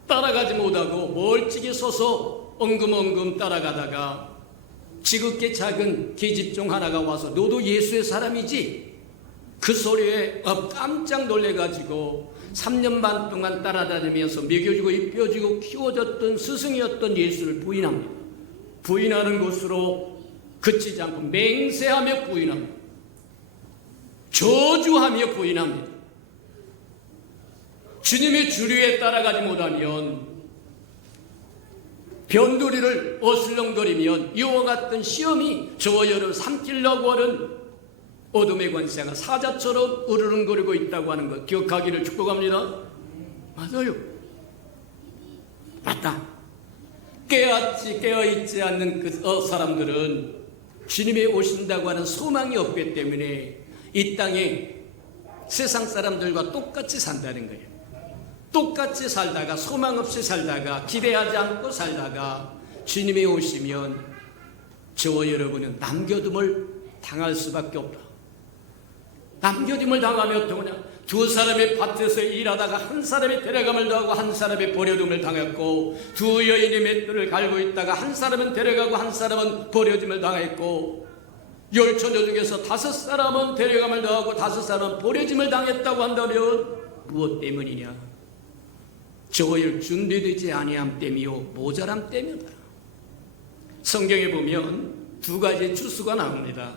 따라가지 못하고 멀찍이 서서 엉금엉금 따라가다가 지극히 작은 계집종 하나가 와서 너도 예수의 사람이지? 그 소리에 깜짝 놀래가지고 3년 반 동안 따라다니면서 먹여주고 입혀주고 키워줬던 스승이었던 예수를 부인합니다. 부인하는 것으로 그치지 않고 맹세하며 부인합니다. 저주하며 부인합니다. 주님의 주류에 따라가지 못하면, 변두리를 어슬렁거리면 이와 같은 시험이 저와 여러분 삼키려고 하는 어둠의 권세가 사자처럼 으르렁거리고 있다고 하는 것 기억하기를 축복합니다. 맞아요. 맞다. 깨어있지 않는 그 사람들은 주님이 오신다고 하는 소망이 없기 때문에 이 땅에 세상 사람들과 똑같이 산다는 거예요. 똑같이 살다가 소망 없이 살다가 기대하지 않고 살다가 주님이 오시면 저와 여러분은 남겨둠을 당할 수밖에 없다. 남겨둠을 당하면 어떠냐? 두 사람의 밭에서 일하다가 한 사람이 데려감을 당하고 한 사람이 버려둠을 당했고, 두 여인이 맷돌을 갈고 있다가 한 사람은 데려가고 한 사람은 버려둠을 당했고, 10처녀 중에서 5사람은 데려감을 당하고 5사람은 버려짐을 당했다고 한다면 무엇 때문이냐? 저일 준비되지 아니함 때문이요 모자람 때문이다. 성경에 보면 두 가지 추수가 나옵니다.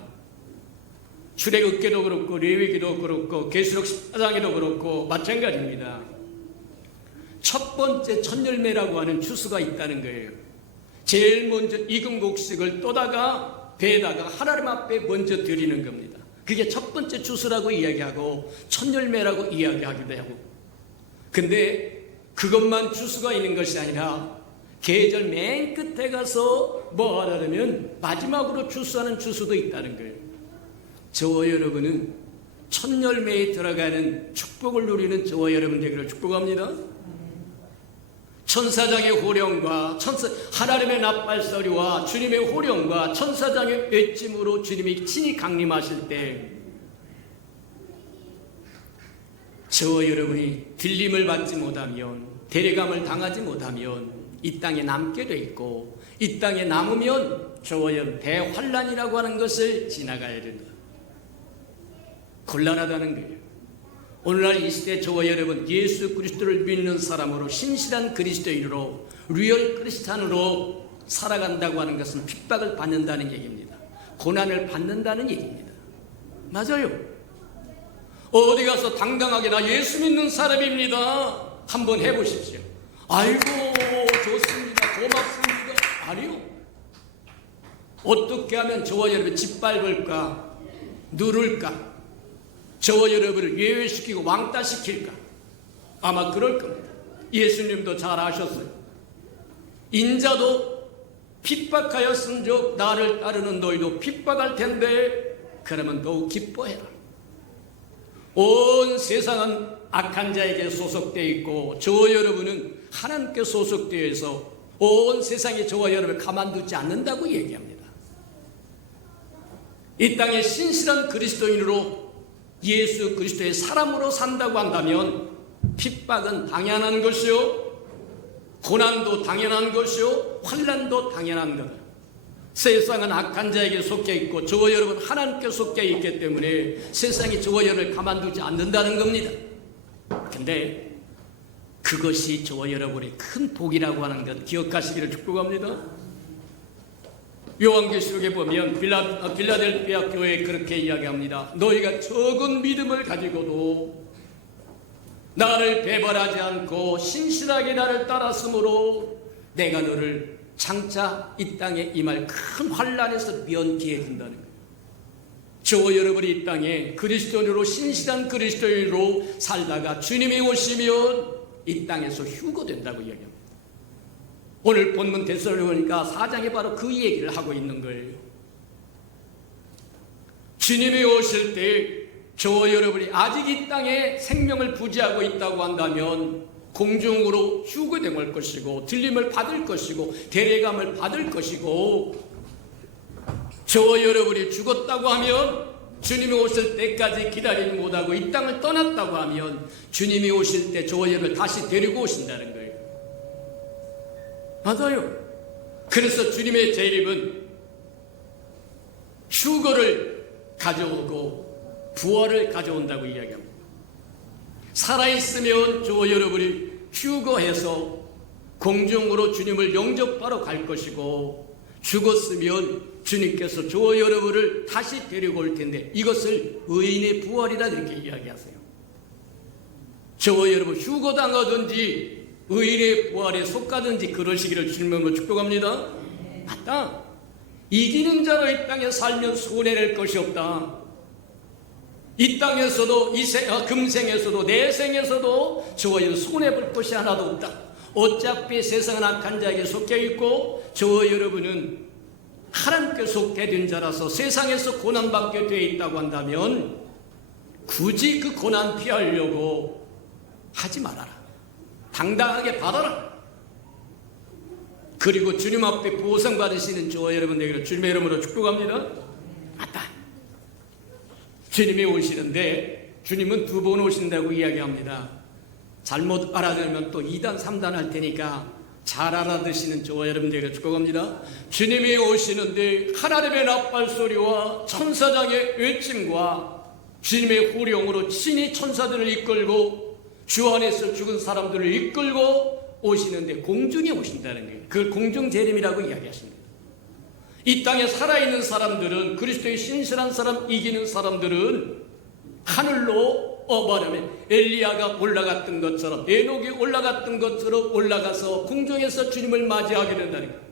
출애굽기도 그렇고 레위기도 그렇고 계시록 14장에도 그렇고 마찬가지입니다. 첫 번째 첫 열매라고 하는 추수가 있다는 거예요. 제일 먼저 익은 곡식을 떠다가 배에다가 하나님 앞에 먼저 드리는 겁니다. 그게 첫 번째 추수라고 이야기하고 첫 열매라고 이야기하기도 하고, 근데 그것만 추수가 있는 것이 아니라 계절 맨 끝에 가서 뭐 하려면 마지막으로 추수하는 추수도 있다는 거예요. 저와 여러분은 첫 열매에 들어가는 축복을 누리는 저와 여러분 되기를 축복합니다. 천사장의 호령과 하나님의 나팔소리와 주님의 호령과 천사장의 외침으로 주님이 친히 강림하실 때 저와 여러분이 들림을 받지 못하면, 데려감을 당하지 못하면 이 땅에 남게 돼 있고, 이 땅에 남으면 저와 여러분 대환란이라고 하는 것을 지나가야 된다. 곤란하다는 거예요. 오늘날 이 시대 저와 여러분 예수 그리스도를 믿는 사람으로 신실한 그리스도인으로 리얼 크리스찬으로 살아간다고 하는 것은 핍박을 받는다는 얘기입니다. 고난을 받는다는 얘기입니다. 맞아요. 어디 가서 당당하게 나 예수 믿는 사람입니다 한번 해보십시오. 아이고 좋습니다, 고맙습니다. 아니요. 어떻게 하면 저와 여러분 짓밟을까, 누를까, 저와 여러분을 예외시키고 왕따시킬까? 아마 그럴 겁니다. 예수님도 잘 아셨어요. 인자도 핍박하였은즉 나를 따르는 너희도 핍박할 텐데 그러면 더욱 기뻐해라. 온 세상은 악한 자에게 소속되어 있고 저와 여러분은 하나님께 소속되어 있어 온 세상이 저와 여러분을 가만두지 않는다고 얘기합니다. 이 땅에 신실한 그리스도인으로 예수 그리스도의 사람으로 산다고 한다면 핍박은 당연한 것이요, 고난도 당연한 것이요, 환난도 당연한 것. 세상은 악한 자에게 속해 있고 저와 여러분 하나님께 속해 있기 때문에 세상이 저와 여러분을 가만두지 않는다는 겁니다. 근데 그것이 저와 여러분의 큰 복이라고 하는 것 기억하시기를 축복합니다. 요한계시록에 보면 빌라델피아 교회에 그렇게 이야기합니다. 너희가 적은 믿음을 가지고도 나를 배반하지 않고 신실하게 나를 따랐으므로 내가 너를 장차 이 땅에 임할 큰 환난에서 면피해 준다는 거예요. 저와 여러분이 이 땅에 그리스도인으로 신실한 그리스도인으로 살다가 주님이 오시면 이 땅에서 휴거된다고 이야기합니다. 오늘 본문 데살로니가 4장에 바로 그 얘기를 하고 있는 거예요. 주님이 오실 때 저와 여러분이 아직 이 땅에 생명을 부지하고 있다고 한다면 공중으로 휴거될 것이고 들림을 받을 것이고 대례감을 받을 것이고, 저와 여러분이 죽었다고 하면 주님이 오실 때까지 기다리지 못하고 이 땅을 떠났다고 하면 주님이 오실 때 저와 여러분을 다시 데리고 오신다는 거예요. 맞아요. 그래서 주님의 재림은 휴거를 가져오고 부활을 가져온다고 이야기합니다. 살아있으면 저와 여러분이 휴거해서 공중으로 주님을 영접하러 갈 것이고, 죽었으면 주님께서 저와 여러분을 다시 데리고 올 텐데 이것을 의인의 부활이라 이렇게 이야기하세요. 저와 여러분 휴거당하든지 의인의 부활에 속하든지 그러시기를 주님으로 축복합니다. 맞다. 이기는 자로 이 땅에 살면 손해낼 것이 없다. 이 땅에서도 금생에서도 내생에서도 저와 여러분 손해볼 것이 하나도 없다. 어차피 세상은 악한 자에게 속해 있고 저와 여러분은 하나님께 속해된 자라서 세상에서 고난받게 되어 있다고 한다면 굳이 그 고난 피하려고 하지 말아라. 당당하게 받아라. 그리고 주님 앞에 보상받으시는 저와 여러분 되기를 주님의 이름으로 축복합니다. 맞다. 주님이 오시는데 주님은 2번 오신다고 이야기합니다. 잘못 알아들으면 또 2단 3단 할 테니까 잘 알아듣시는 저와 여러분들에게 축복합니다. 주님이 오시는데 하나님의 나팔 소리와 천사장의 외침과 주님의 호령으로 친히 천사들을 이끌고 주 안에서 죽은 사람들을 이끌고 오시는데 공중에 오신다는 거예요. 그걸 공중 재림이라고 이야기하십니다. 이 땅에 살아있는 사람들은, 그리스도의 신실한 사람, 이기는 사람들은 하늘로 말하면 엘리야가 올라갔던 것처럼, 에녹이 올라갔던 것처럼 올라가서 공중에서 주님을 맞이하게 된다는 거예요.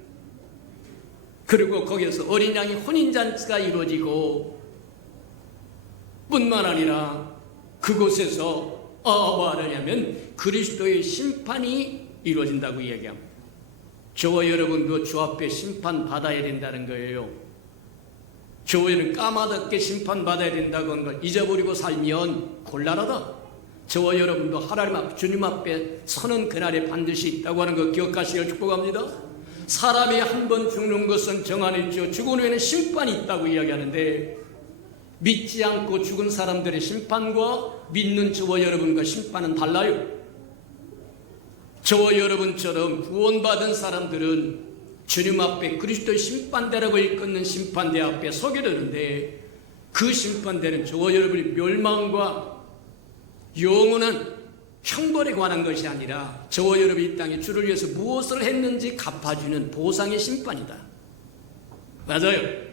그리고 거기에서 어린 양의 혼인잔치가 이루어지고 뿐만 아니라 그곳에서 말하냐면 그리스도의 심판이 이루어진다고 이야기합니다. 저와 여러분도 주 앞에 심판받아야 된다는 거예요. 저와 여러분 까마득게 심판받아야 된다고 하는 걸 잊어버리고 살면 곤란하다. 저와 여러분도 하나님 앞, 주님 앞에 서는 그날에 반드시 있다고 하는 거 기억하시길 축복합니다. 사람이 한 번 죽는 것은 정한했죠. 죽은 후에는 심판이 있다고 이야기하는데, 믿지 않고 죽은 사람들의 심판과 믿는 저와 여러분과 심판은 달라요. 저와 여러분처럼 구원받은 사람들은 주님 앞에 그리스도의 심판대라고 일컫는 심판대 앞에 서게 되는데, 그 심판대는 저와 여러분의 멸망과 영원한 형벌에 관한 것이 아니라 저와 여러분이 이 땅에 주를 위해서 무엇을 했는지 갚아주는 보상의 심판이다. 맞아요.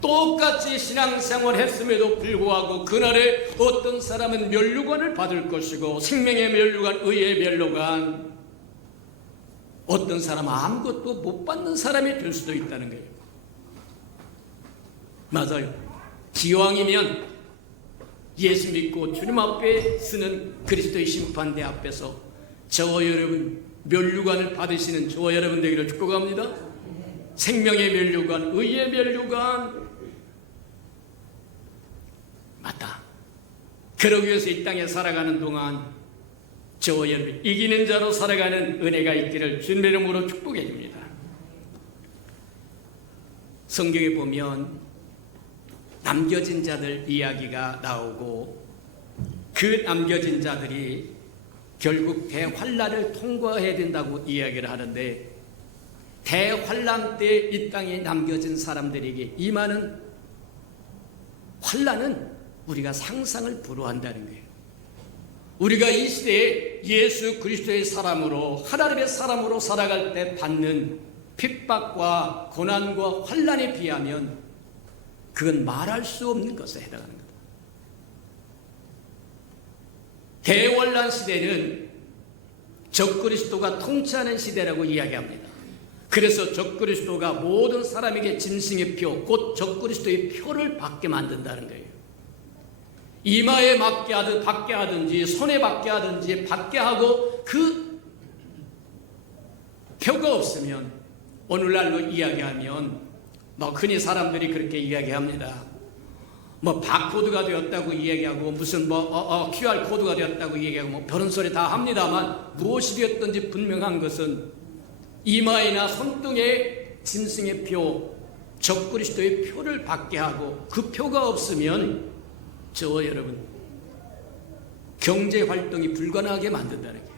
똑같이 신앙생활 했음에도 불구하고 그날에 어떤 사람은 면류관을 받을 것이고, 생명의 면류관, 의의 면류관, 어떤 사람은 아무것도 못 받는 사람이 될 수도 있다는 거예요. 맞아요. 기왕이면 예수 믿고 주님 앞에 서는 그리스도의 심판대 앞에서 저와 여러분 면류관을 받으시는 저와 여러분 되기를 축복합니다. 생명의 면류관, 의의 면류관, 맞다. 그러기 위해서 이 땅에 살아가는 동안 저와 여러분 이기는 자로 살아가는 은혜가 있기를 주님의 이름으로 축복해 줍니다. 성경에 보면 남겨진 자들 이야기가 나오고, 그 남겨진 자들이 결국 대환란을 통과해야 된다고 이야기를 하는데, 대환란 때 이 땅에 남겨진 사람들에게 임하는 환란은 우리가 상상을 불허한다는 거예요. 우리가 이 시대에 예수 그리스도의 사람으로, 하나님의 사람으로 살아갈 때 받는 핍박과 고난과 환란에 비하면 그건 말할 수 없는 것에 해당하는 겁니다. 대환란 시대는 적그리스도가 통치하는 시대라고 이야기합니다. 그래서 적그리스도가 모든 사람에게 짐승의 표, 곧 적그리스도의 표를 받게 만든다는 거예요. 이마에 받게 하든지 손에 받게 하든지 받게 하고, 그 표가 없으면, 오늘날로 이야기하면 흔히 사람들이 그렇게 이야기합니다. 바코드가 되었다고 이야기하고, 무슨 QR 코드가 되었다고 이야기하고, 그런 소리 다 합니다만, 무엇이 되었든지 분명한 것은 이마에나 손등에 짐승의 표, 적그리스도의 표를 받게 하고, 그 표가 없으면 저와 여러분 경제활동이 불가능하게 만든다는 거예요.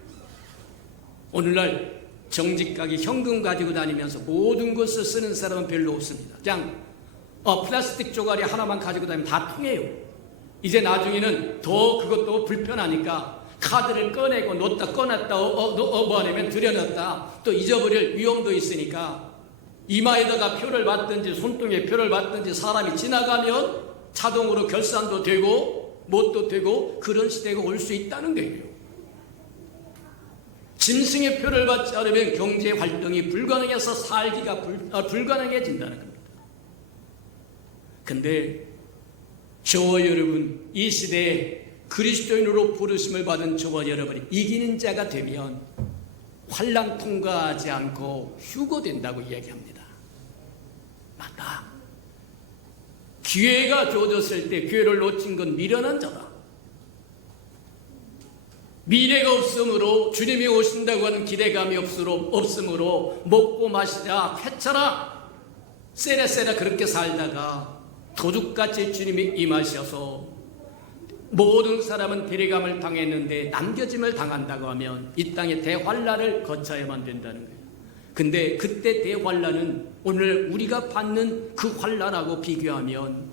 오늘날 정직하게 현금 가지고 다니면서 모든 것을 쓰는 사람은 별로 없습니다. 그냥 플라스틱 쪼가리 하나만 가지고 다니면 다 통해요. 이제 나중에는 더 그것도 불편하니까 카드를 꺼내고 놓다 꺼냈다 뭐하냐면 들여놨다 또 잊어버릴 위험도 있으니까, 이마에다가 표를 받든지 손등에 표를 받든지 사람이 지나가면 자동으로 결산도 되고 뭣도 되고, 그런 시대가 올 수 있다는 거예요. 짐승의 표를 받지 않으면 경제활동이 불가능해서 살기가 불가능해진다는 겁니다. 근데 저와 여러분, 이 시대에 그리스도인으로 부르심을 받은 저와 여러분이 이기는 자가 되면 환난 통과하지 않고 휴거된다고 이야기합니다. 맞다. 기회가 주어졌을 때 기회를 놓친 건 미련한 자다. 미래가 없으므로, 주님이 오신다고 하는 기대감이 없으므로 먹고 마시자, 쾌차라, 세레세라 그렇게 살다가 도둑같이 주님이 임하셔서 모든 사람은 데려감을 당했는데 남겨짐을 당한다고 하면 이 땅에 대환란을 거쳐야만 된다는 거예요. 근데 그때 대환란은 오늘 우리가 받는 그 환란하고 비교하면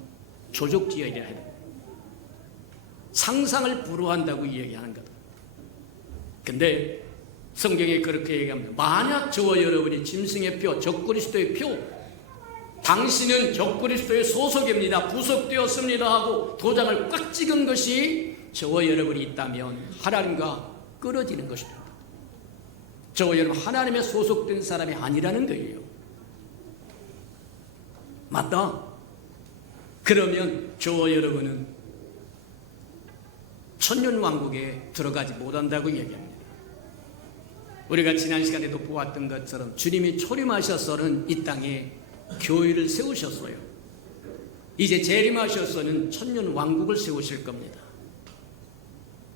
조족지어야 해요. 상상을 불허한다고 이야기하는 거다. 근데 성경에 그렇게 얘기합니다. 만약 저와 여러분이 짐승의 표, 적그리스도의 표, 당신은 적그리스도의 소속입니다, 부속되었습니다 하고 도장을 꽉 찍은 것이 저와 여러분이 있다면 하나님과 끊어지는 것입니다. 저와 여러분 하나님의 소속된 사람이 아니라는 거예요. 맞다. 그러면 저와 여러분은 천년왕국에 들어가지 못한다고 얘기합니다. 우리가 지난 시간에도 보았던 것처럼 주님이 초림하셔서는 이 땅에 교회를 세우셨어요. 이제 재림하셔서는 천년왕국을 세우실 겁니다.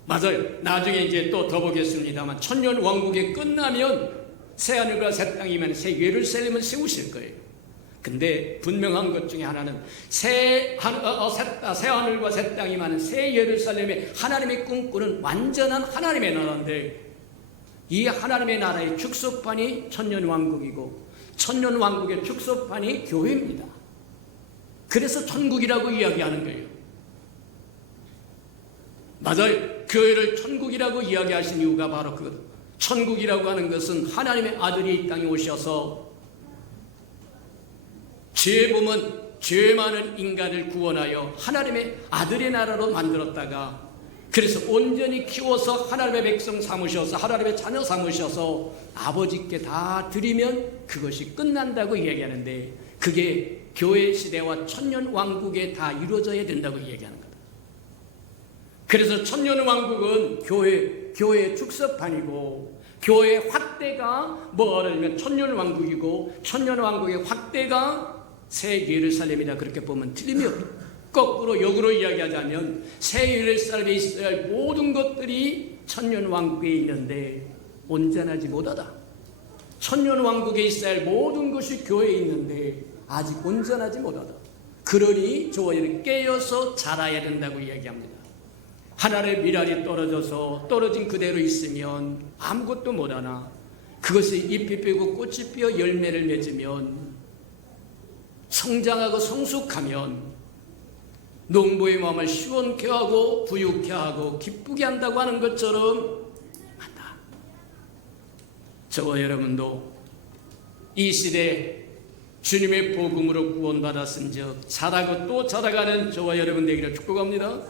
맞아요. 나중에 이제 또 더 보겠습니다만 천년왕국이 끝나면 새하늘과 새 땅이면 새 예루살렘을 세우실 거예요. 근데 분명한 것 중에 하나는 새하늘과 새 땅이 많은 새 예루살렘에 하나님의 꿈꾸는 완전한 하나님의 나라인데, 이 하나님의 나라의 축소판이 천년왕국이고 천년왕국의 축소판이 교회입니다. 그래서 천국이라고 이야기하는 거예요. 맞아요. 교회를 천국이라고 이야기하신 이유가 바로 그거다. 천국이라고 하는 것은 하나님의 아들이 이 땅에 오셔서 죄 범은 죄 많은 인간을 구원하여 하나님의 아들의 나라로 만들었다가, 그래서 온전히 키워서 하나님의 백성 삼으셔서 하나님의 자녀 삼으셔서 아버지께 다 드리면 그것이 끝난다고 이야기하는데, 그게 교회 시대와 천년왕국에 다 이루어져야 된다고 이야기하는 거다. 그래서 천년왕국은 교회의 축소판이고, 교회의 확대가 뭐냐면 천년왕국이고, 천년왕국의 확대가 새 예루살렘이다, 그렇게 보면 틀림이 없다. 거꾸로 역으로 이야기하자면 새 예루살렘에 있어야 할 모든 것들이 천년왕국에 있는데 온전하지 못하다. 천년왕국에 있어야 할 모든 것이 교회에 있는데 아직 온전하지 못하다. 그러니 저와 여러분 깨어서 자라야 된다고 이야기합니다. 하나의 미랄이 떨어진 그대로 있으면 아무것도 못하나, 그것이 잎이 피고 꽃이 피어 열매를 맺으면, 성장하고 성숙하면 농부의 마음을 시원케 하고 부유케 하고 기쁘게 한다고 하는 것처럼 맞다. 저와 여러분도 이 시대 주님의 복음으로 구원받았은 즉 자라고 또 자라가는 저와 여러분 되기를 축복합니다.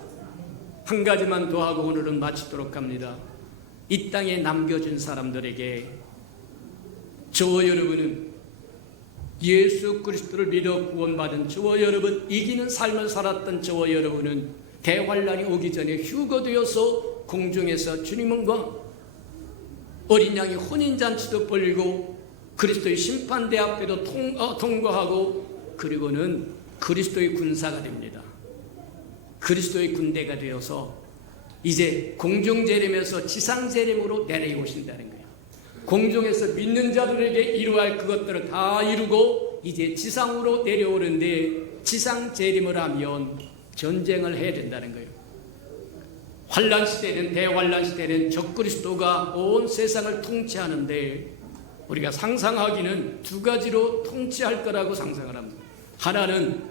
한 가지만 더 하고 오늘은 마치도록 합니다. 이 땅에 남겨진 사람들에게 저와 여러분은 예수 그리스도를 믿어 구원받은 저와 여러분, 이기는 삶을 살았던 저와 여러분은 대환란이 오기 전에 휴거되어서 공중에서 주님과 어린 양의 혼인잔치도 벌리고 그리스도의 심판대 앞에도 통과하고, 그리고는 그리스도의 군사가 됩니다. 그리스도의 군대가 되어서 이제 공중재림에서 지상재림으로 내려오신다는 거예요. 공중에서 믿는 자들에게 이루어야 할 그것들을 다 이루고 이제 지상으로 내려오는데, 지상 재림을 하면 전쟁을 해야 된다는 거예요. 환란 시대는, 대환란 시대는 적그리스도가 온 세상을 통치하는데, 우리가 상상하기는 두 가지로 통치할 거라고 상상을 합니다. 하나는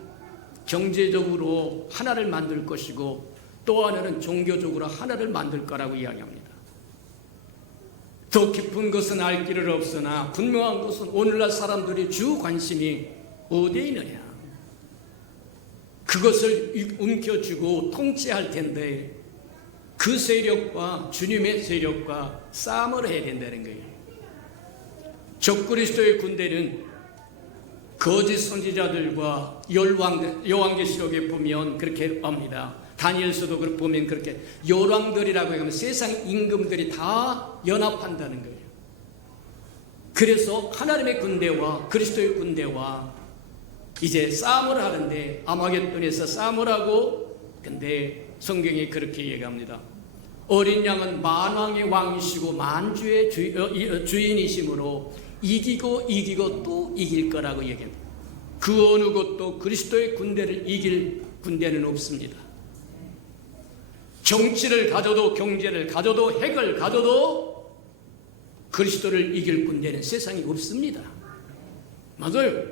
경제적으로 하나를 만들 것이고, 또 하나는 종교적으로 하나를 만들 거라고 이야기합니다. 더 깊은 것은 알 길은 없으나 분명한 것은 오늘날 사람들이 주 관심이 어디에 있느냐, 그것을 움켜쥐고 통치할 텐데, 그 세력과 주님의 세력과 싸움을 해야 된다는 거예요. 적그리스도의 군대는 거짓 선지자들과 요한계시록에 보면 그렇게 합니다. 다니엘서도 보면 그렇게 열왕들이라고 하면 세상 임금들이 다 연합한다는 거예요. 그래서 하나님의 군대와 그리스도의 군대와 이제 싸움을 하는데, 아마겟돈에서 싸움을 하고, 근데 성경이 그렇게 얘기합니다. 어린 양은 만왕의 왕이시고 만주의 주인이시므로 이기고 또 이길 거라고 얘기합니다. 그 어느 것도 그리스도의 군대를 이길 군대는 없습니다. 정치를 가져도 경제를 가져도 핵을 가져도 그리스도를 이길 군대는 세상에 없습니다. 맞아요.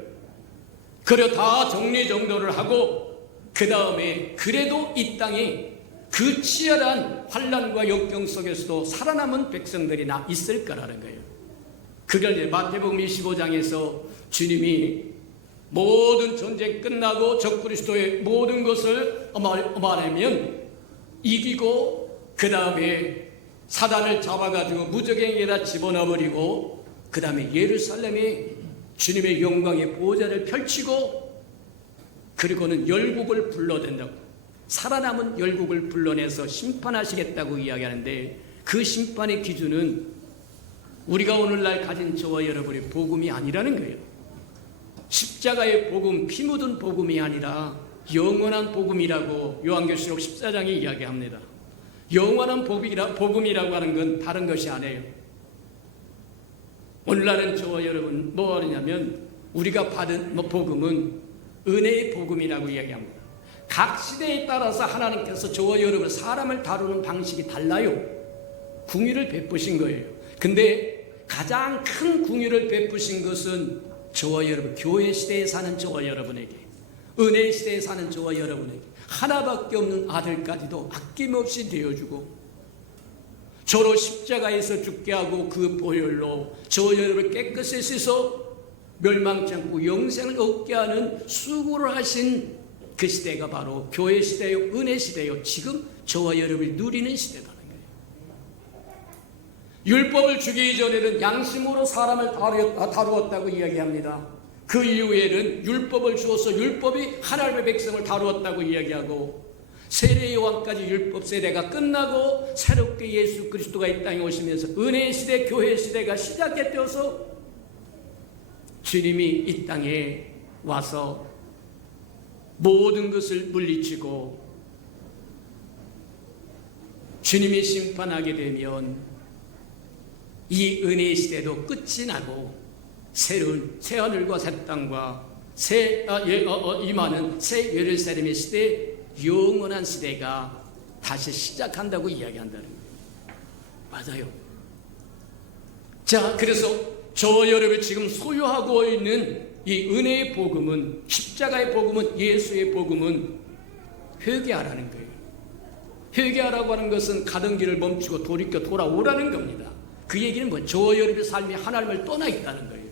그래 다 정리정돈을 하고 그 다음에 그래도 이 땅에 그 치열한 환난과 역경 속에서도 살아남은 백성들이 있을 거라는 거예요. 그걸 이제 마태복음 25장에서 주님이 모든 전쟁 끝나고 적그리스도의 모든 것을 말하면 이기고 그 다음에 사단을 잡아가지고 무적행에다 집어넣어버리고 그 다음에 예루살렘에 주님의 영광의 보좌를 펼치고 그리고는 열국을 불러댄다고, 살아남은 열국을 불러내서 심판하시겠다고 이야기하는데, 그 심판의 기준은 우리가 오늘날 가진 저와 여러분의 복음이 아니라는 거예요. 십자가의 복음, 피 묻은 복음이 아니라 영원한 복음이라고 요한계시록 14장에 이야기합니다. 영원한 복음이라고 하는 건 다른 것이 아니에요. 오늘날은 저와 여러분 뭐 하느냐면 우리가 받은 복음은 은혜의 복음이라고 이야기합니다. 각 시대에 따라서 하나님께서 저와 여러분 사람을 다루는 방식이 달라요. 궁유를 베푸신 거예요. 근데 가장 큰 궁유를 베푸신 것은 저와 여러분, 교회 시대에 사는 저와 여러분에게, 은혜 시대에 사는 저와 여러분에게 하나밖에 없는 아들까지도 아낌없이 되어주고 저로 십자가에서 죽게 하고 그 보혈로 저와 여러분을 깨끗이 씻어 멸망치 않고 영생을 얻게 하는 수고를 하신 그 시대가 바로 교회 시대요, 은혜 시대요. 지금 저와 여러분이 누리는 시대라는 거예요. 율법을 주기 전에는 양심으로 사람을 다루었다고 이야기합니다. 그 이후에는 율법을 주어서 율법이 하나님의 백성을 다루었다고 이야기하고, 세례 요한까지 율법 세대가 끝나고 새롭게 예수 그리스도가 이 땅에 오시면서 은혜 시대, 교회 시대가 시작이 되어서 주님이 이 땅에 와서 모든 것을 물리치고 주님이 심판하게 되면 이 은혜 시대도 끝이 나고 새로운 새하늘과 새 땅과 임하는 새 예루살렘의 시대, 영원한 시대가 다시 시작한다고 이야기한다는 거예요. 맞아요. 자, 그래서 저 여러분 지금 소유하고 있는 이 은혜의 복음은, 십자가의 복음은, 예수의 복음은 회개하라는 거예요. 회개하라고 하는 것은 가던 길을 멈추고 돌이켜 돌아오라는 겁니다. 그 얘기는 뭐 저 여러분의 삶이 하나님을 떠나 있다는 거예요.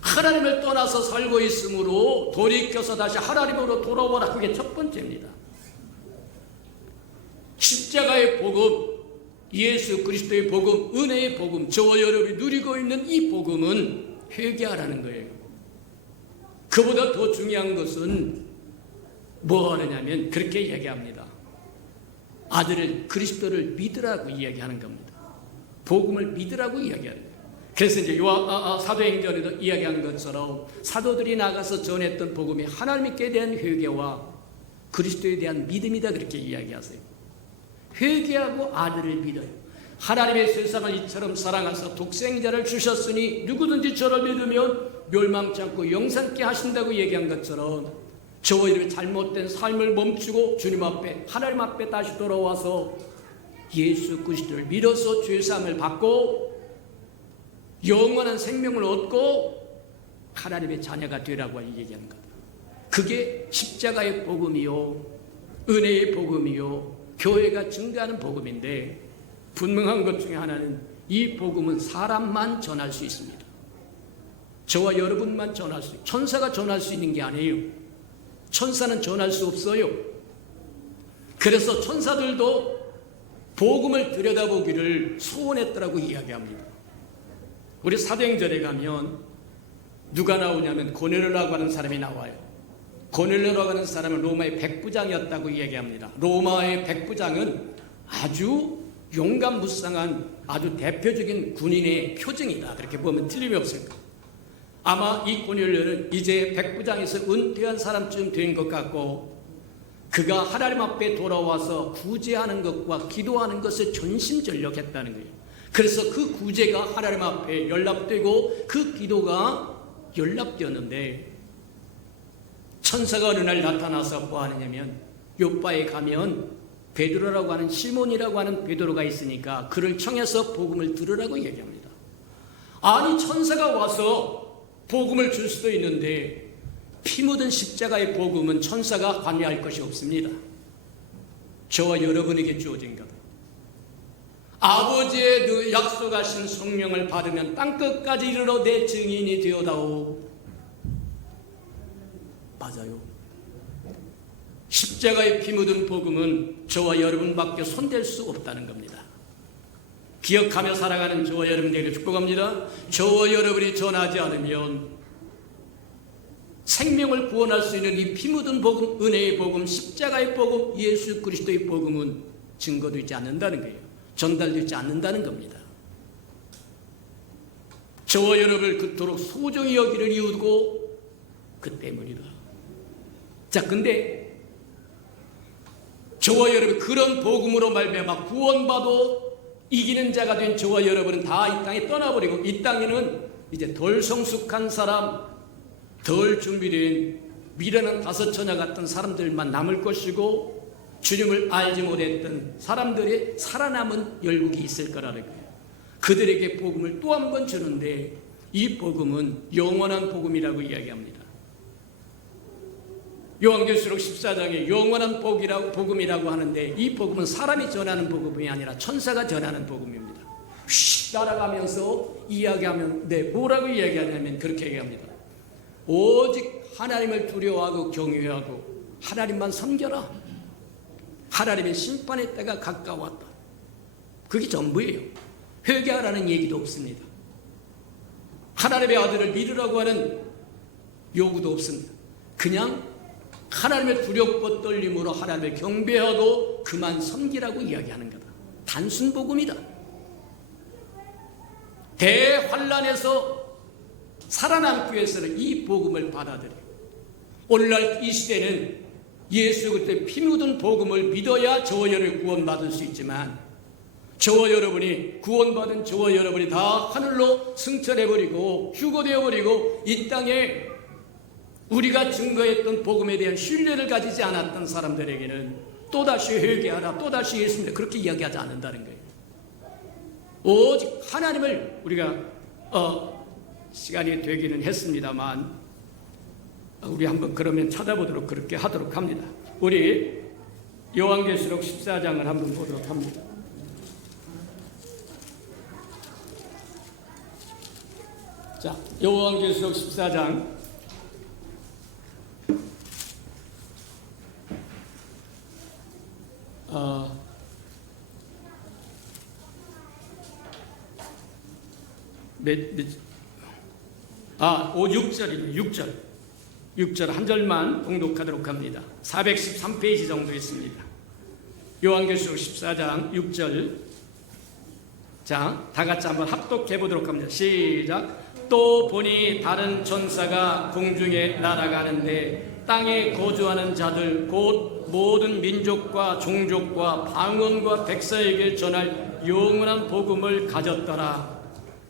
하나님을 떠나서 살고 있으므로 돌이켜서 다시 하나님으로 돌아오라. 그게 첫 번째입니다. 십자가의 복음, 예수 그리스도의 복음, 은혜의 복음, 저와 여러분이 누리고 있는 이 복음은 회개하라는 거예요. 그보다 더 중요한 것은 뭐 하느냐면 그렇게 얘기합니다. 아들을, 그리스도를 믿으라고 이야기하는 겁니다. 복음을 믿으라고 이야기하는 거예요. 그래서 이제 사도행전에도 이야기하는 것처럼 사도들이 나가서 전했던 복음이 하나님께 대한 회개와 그리스도에 대한 믿음이다, 그렇게 이야기하세요. 회개하고 아들을 믿어요. 하나님의 세상을 이처럼 사랑하사 독생자를 주셨으니 누구든지 저를 믿으면 멸망치 않고 영생케 하신다고 얘기한 것처럼 저와 이렇게 잘못된 삶을 멈추고 주님 앞에, 하나님 앞에 다시 돌아와서 예수 그리스도를 믿어서 죄사함을 받고 영원한 생명을 얻고 하나님의 자녀가 되라고 얘기하는 거예요. 그게 십자가의 복음이요, 은혜의 복음이요, 교회가 증거하는 복음인데, 분명한 것 중에 하나는 이 복음은 사람만 전할 수 있습니다. 저와 여러분만 전할 수 있어요. 천사가 전할 수 있는 게 아니에요. 천사는 전할 수 없어요. 그래서 천사들도 복음을 들여다보기를 소원했더라고 이야기합니다. 우리 사도행전에 가면 누가 나오냐면 고넬료라고 하는 사람이 나와요. 고넬료라고 하는 사람은 로마의 백부장이었다고 이야기합니다. 로마의 백부장은 아주 용감무쌍한 아주 대표적인 군인의 표징이다, 그렇게 보면 틀림이 없을 까. 아마 이 고넬료는 이제 백부장에서 은퇴한 사람쯤 된 것 같고, 그가 하나님 앞에 돌아와서 구제하는 것과 기도하는 것을 전심전력했다는 거예요. 그래서 그 구제가 하나님 앞에 연락되고 그 기도가 연락되었는데, 천사가 어느 날 나타나서 뭐 하느냐면 요바에 가면 베드로라고 하는 시몬이라고 하는 베드로가 있으니까 그를 청해서 복음을 들으라고 얘기합니다. 아니 천사가 와서 복음을 줄 수도 있는데 피 묻은 십자가의 복음은 천사가 관여할 것이 없습니다. 저와 여러분에게 주어진 것. 아버지의 그 약속하신 성령을 받으면 땅끝까지 이르러 내 증인이 되어다오. 맞아요. 십자가의 피 묻은 복음은 저와 여러분밖에 손댈 수 없다는 겁니다. 기억하며 살아가는 저와 여러분에게 축복합니다. 저와 여러분이 전하지 않으면 생명을 구원할 수 있는 이 피 묻은 복음, 은혜의 복음, 십자가의 복음, 예수 그리스도의 복음은 증거되지 않는다는 거예요. 전달되지 않는다는 겁니다. 저와 여러분을 그토록 소중히 여기는 이유고 그 때문이다. 자, 근데 저와 여러분 그런 복음으로 말미암아 구원받아 이기는 자가 된 저와 여러분은 다 이 땅에 떠나버리고 이 땅에는 이제 덜 성숙한 사람, 덜 준비된 미련한 다섯 처녀 같은 사람들만 남을 것이고 주님을 알지 못했던 사람들의 살아남은 열국이 있을 거라는 거예요. 그들에게 복음을 또 한 번 주는데 이 복음은 영원한 복음이라고 이야기합니다. 요한계시록 14장에 영원한 복음이라고 하는데 이 복음은 사람이 전하는 복음이 아니라 천사가 전하는 복음입니다. 휙 날아가면서 이야기하면 뭐라고 이야기하냐면 그렇게 얘기합니다. 오직 하나님을 두려워하고 경외하고 하나님만 섬겨라. 하나님의 심판의 때가 가까웠다. 그게 전부예요. 회개하라는 얘기도 없습니다. 하나님의 아들을 믿으라고 하는 요구도 없습니다. 그냥 하나님의 두렵고 떨림으로 하나님을 경배하고 그만 섬기라고 이야기하는 거다. 단순 복음이다. 대환란에서 살아남기 위해서는 이 복음을 받아들여요. 오늘날 이 시대는 예수 그리스도의 피 묻은 복음을 믿어야 저와 여러분이 구원받을 수 있지만 저와 여러분이 구원받은 저와 여러분이 다 하늘로 승천해버리고 휴거되어버리고 이 땅에 우리가 증거했던 복음에 대한 신뢰를 가지지 않았던 사람들에게는 또다시 회개하라, 또다시 예수님을 그렇게 이야기하지 않는다는 거예요. 오직 하나님을 우리가 시간이 되기는 했습니다만 우리 한번 그러면 찾아보도록 그렇게 하도록 합니다. 우리 요한계시록 14장을 한번 보도록 합니다. 자, 요한계시록 14장 오 6절입니다. 6절 한 절만 봉독하도록 합니다. 413페이지 정도 있습니다. 요한계시록 14장 6절. 자, 다 같이 한번 합독해 보도록 합니다. 시작. 또 보니 다른 천사가 공중에 날아가는데 땅에 거주하는 자들 곧 모든 민족과 종족과 방언과 백성에게 전할 영원한 복음을 가졌더라.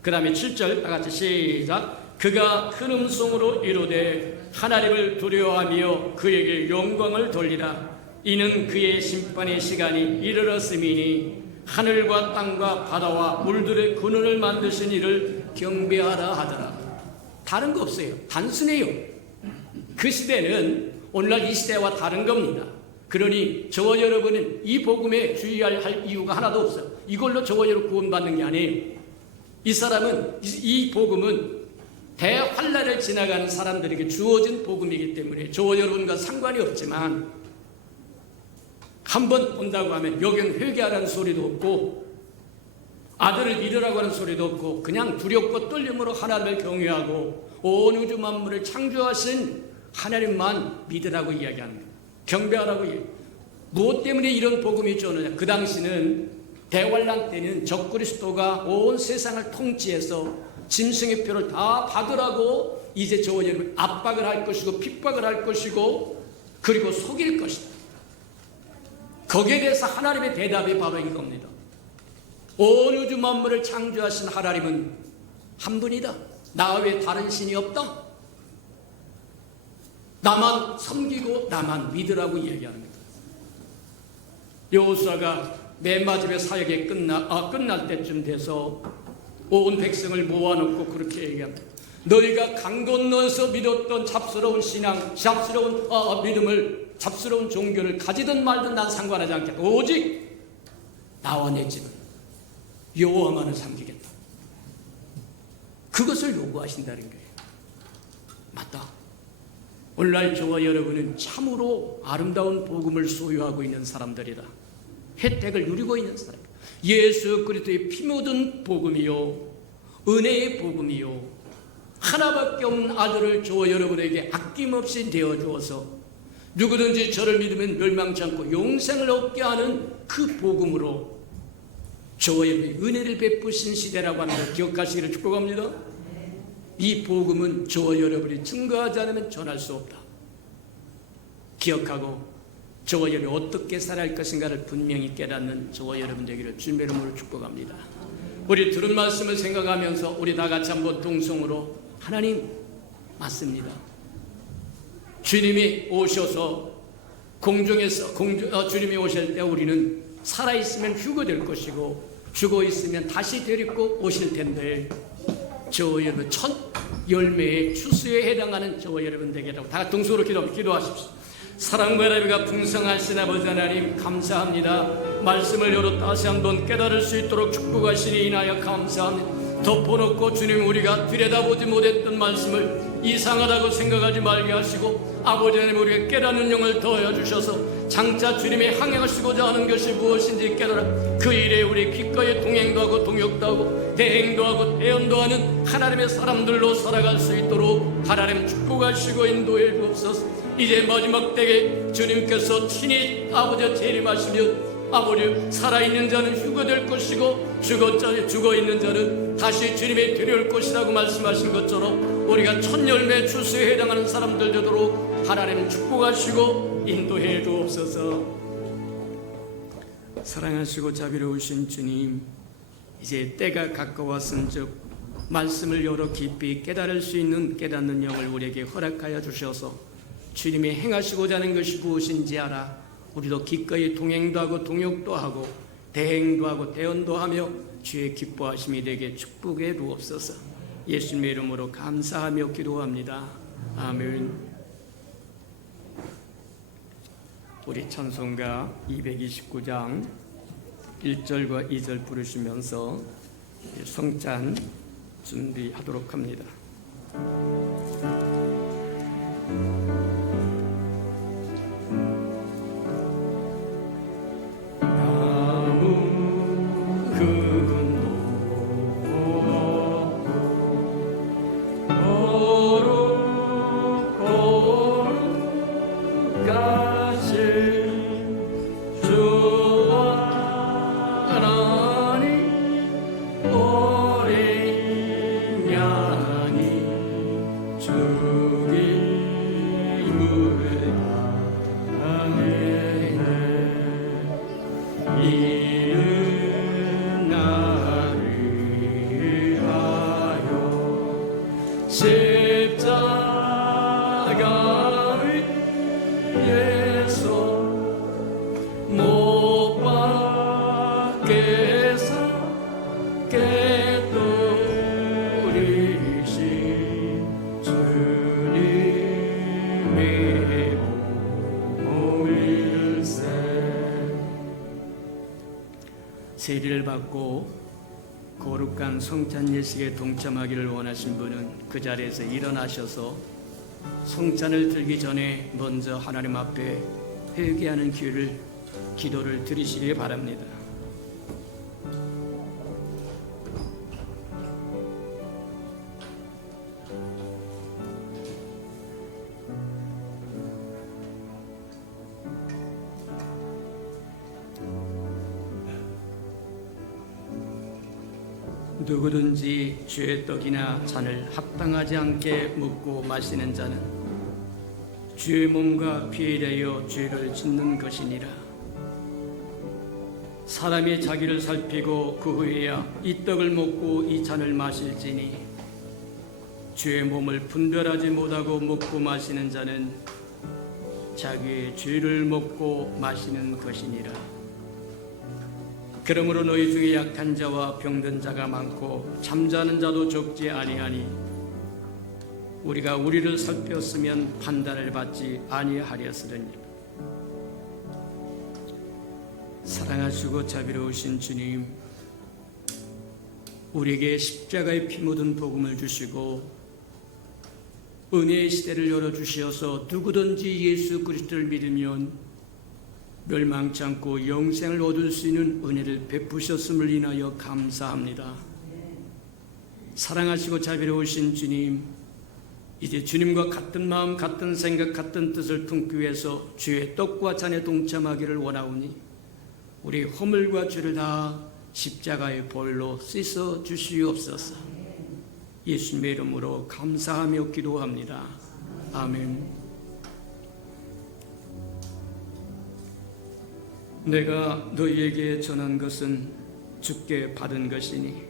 그 다음에 7절 다 같이 시작. 그가 큰 음성으로 이르되 하나님을 두려워하며 그에게 영광을 돌리라. 이는 그의 심판의 시간이 이르렀음이니 하늘과 땅과 바다와 물들의 근원을 만드신 이를 경배하라 하더라. 다른 거 없어요. 단순해요. 그 시대는 오늘날 이 시대와 다른 겁니다. 그러니 저와 여러분은 이 복음에 주의할 이유가 하나도 없어요. 이걸로 저와 여러분 구원받는 게 아니에요. 이 사람은 이 복음은 대환란을 지나가는 사람들에게 주어진 복음이기 때문에 저와 여러분과 상관이 없지만 한번 본다고 하면 여기는 회개하라는 소리도 없고 아들을 믿으라고 하는 소리도 없고 그냥 두렵고 떨림으로 하나님을 경외하고 온 우주 만물을 창조하신 하나님만 믿으라고 이야기하는 거예요. 경배하라고 이야기해요. 무엇 때문에 이런 복음이 주어느냐. 그 당시는 대환란 때는 적그리스도가 온 세상을 통치해서 짐승의 표를 다 받으라고 이제 저와 여러분 압박을 할 것이고 핍박을 할 것이고 그리고 속일 것이다. 거기에 대해서 하나님의 대답이 바로 이겁니다. 온 우주 만물을 창조하신 하나님은 한 분이다. 나 외에 다른 신이 없다. 나만 섬기고 나만 믿으라고 얘기하는 거다. 여호수아가 맨 마지막에 사역이 끝날 때쯤 돼서 온 백성을 모아놓고 그렇게 얘기합니다. 너희가 강 건너에서 믿었던 잡스러운 신앙, 잡스러운 믿음을, 잡스러운 종교를 가지든 말든 난 상관하지 않겠다. 오직 나와 내 집은 여호와만을 섬기겠다. 그것을 요구하신다는 거예요. 맞다. 오늘날 저와 여러분은 참으로 아름다운 복음을 소유하고 있는 사람들이다. 혜택을 누리고 있는 사람. 예수 그리스도의 피 묻은 복음이요, 은혜의 복음이요, 하나밖에 없는 아들을 저와 여러분에게 아낌없이 내어주어서 누구든지 저를 믿으면 멸망치 않고 영생을 얻게 하는 그 복음으로 저와 여러분이 은혜를 베푸신 시대라고 하는 걸 기억하시기를 축복합니다. 이 복음은 저와 여러분이 증거하지 않으면 전할 수 없다. 기억하고 저와 여러분이 어떻게 살아갈 것인가를 분명히 깨닫는 저와 여러분 되기를 주님의 이름으로 축복합니다. 우리 들은 말씀을 생각하면서 우리 다 같이 한번 동성으로 하나님 맞습니다. 주님이 오셔서 공중에서 주님이 오실 때 우리는 살아있으면 휴거될 것이고 죽어있으면 다시 데리고 오실 텐데 저와 여러분 첫 열매의 추수에 해당하는 저와 여러분 되게라고 다 동서로 기도하십시오. 사랑과 은혜가 풍성하신 아버지 하나님 감사합니다. 말씀을 열어 다시 한번 깨달을 수 있도록 축복하시니 인하여 감사합니다. 덮어놓고 주님 우리가 들여다보지 못했던 말씀을 이상하다고 생각하지 말게 하시고 아버지 하나님 우리에게 깨닫는 영을 더하여 주셔서 장차 주님이 항행하시고자 하는 것이 무엇인지 깨달아 그 일에 우리 기꺼이 동행도 하고 동역도 하고 대행도 하고 대언도 하는 하나님의 사람들로 살아갈 수 있도록 하나님 축복하시고 인도해 주옵소서. 이제 마지막 때에 주님께서 친히 아버지와 재림하시면 아버지 살아있는 자는 휴거될 것이고 죽어있는 자는 다시 주님의 데려올 것이라고 말씀하신 것처럼 우리가 첫 열매 추수에 해당하는 사람들 되도록 하나님 축복하시고 인도해 주옵소서. 사랑하시고 자비로우신 주님, 이제 때가 가까웠은즉 말씀을 열어 깊이 깨달을 수 있는 깨닫는 영을 우리에게 허락하여 주셔서 주님이 행하시고자 하는 것이 무엇인지 알아 우리도 기꺼이 동행도 하고 동역도 하고 대행도 하고 대언도 하며 주의 기뻐하심이 되게 축복해 주옵소서. 예수님의 이름으로 감사하며 기도합니다. 아멘. 우리 찬송가 229장 1절과 2절 부르시면서 성찬 준비하도록 합니다. 세례를 받고 거룩한 성찬 예식에 동참하기를 원하신 분은 그 자리에서 일어나셔서 성찬을 들기 전에 먼저 하나님 앞에 회개하는 기도를 드리시기 바랍니다. 누구든지 주의 떡이나 잔을 합당하지 않게 먹고 마시는 자는 주의 몸과 피에 대하여 죄를 짓는 것이니라. 사람이 자기를 살피고 그 후에야 이 떡을 먹고 이 잔을 마실지니 주의 몸을 분별하지 못하고 먹고 마시는 자는 자기의 죄를 먹고 마시는 것이니라. 그러므로 너희 중에 약한 자와 병든 자가 많고 잠자는 자도 적지 아니하니 우리가 우리를 살폈으면 판단을 받지 아니하렸으리니. 사랑하시고 자비로우신 주님, 우리에게 십자가의 피 묻은 복음을 주시고 은혜의 시대를 열어주시어서 누구든지 예수 그리스도를 믿으면 멸망치 않고 영생을 얻을 수 있는 은혜를 베푸셨음을 인하여 감사합니다. 사랑하시고 자비로우신 주님, 이제 주님과 같은 마음, 같은 생각, 같은 뜻을 품기 위해서 주의 떡과 잔에 동참하기를 원하오니 우리 허물과 죄를 다 십자가의 보혈로 씻어 주시옵소서. 예수님의 이름으로 감사하며 기도합니다. 아멘. 내가 너희에게 전한 것은 주께 받은 것이니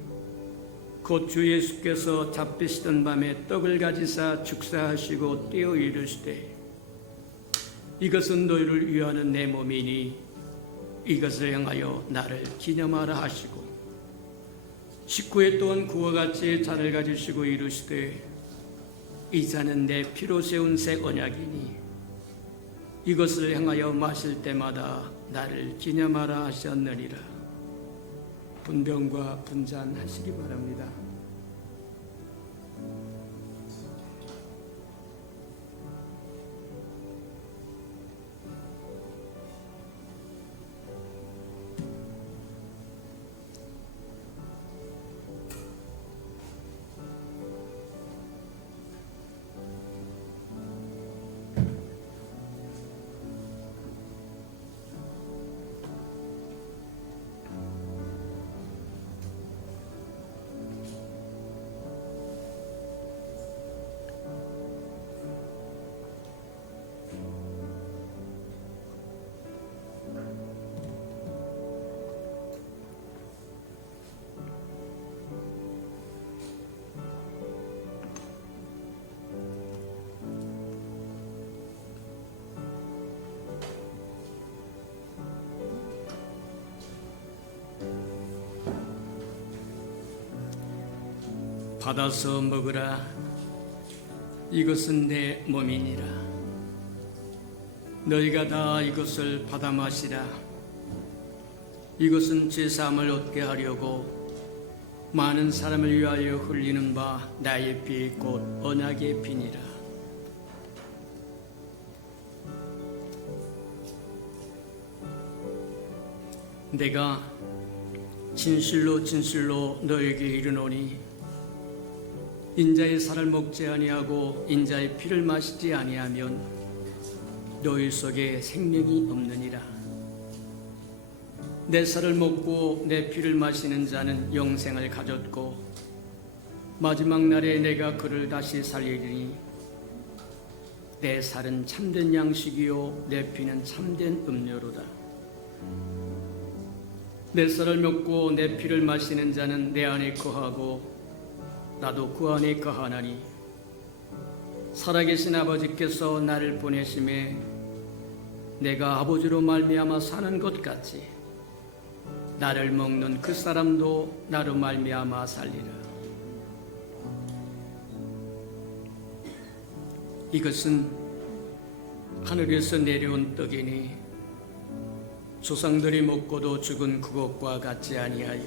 곧 주 예수께서 잡히시던 밤에 떡을 가지사 축사하시고 떼어 이르시되 이것은 너희를 위하는 내 몸이니 이것을 향하여 나를 기념하라 하시고 식후에 또한 그와 같이 잔을 가지시고 이르시되 이 잔은 내 피로 세운 새 언약이니 이것을 향하여 마실 때마다 나를 기념하라 하셨느니라. 분병과 분잔 하시기 바랍니다. 받아서 먹으라. 이것은 내 몸이니라. 너희가 다 이것을 받아 마시라. 이것은 제사함을 얻게 하려고 많은 사람을 위하여 흘리는 바 나의 피 곧 언약의 피니라. 내가 진실로 진실로 너에게 이르노니 인자의 살을 먹지 아니하고 인자의 피를 마시지 아니하면 너희 속에 생명이 없느니라. 내 살을 먹고 내 피를 마시는 자는 영생을 가졌고 마지막 날에 내가 그를 다시 살리리니 내 살은 참된 양식이요 내 피는 참된 음료로다. 내 살을 먹고 내 피를 마시는 자는 내 안에 거하고 나도 그 안에 거하나니 살아계신 아버지께서 나를 보내심에 내가 아버지로 말미암아 사는 것 같이 나를 먹는 그 사람도 나로 말미암아 살리라. 이것은 하늘에서 내려온 떡이니 조상들이 먹고도 죽은 그것과 같지 아니하여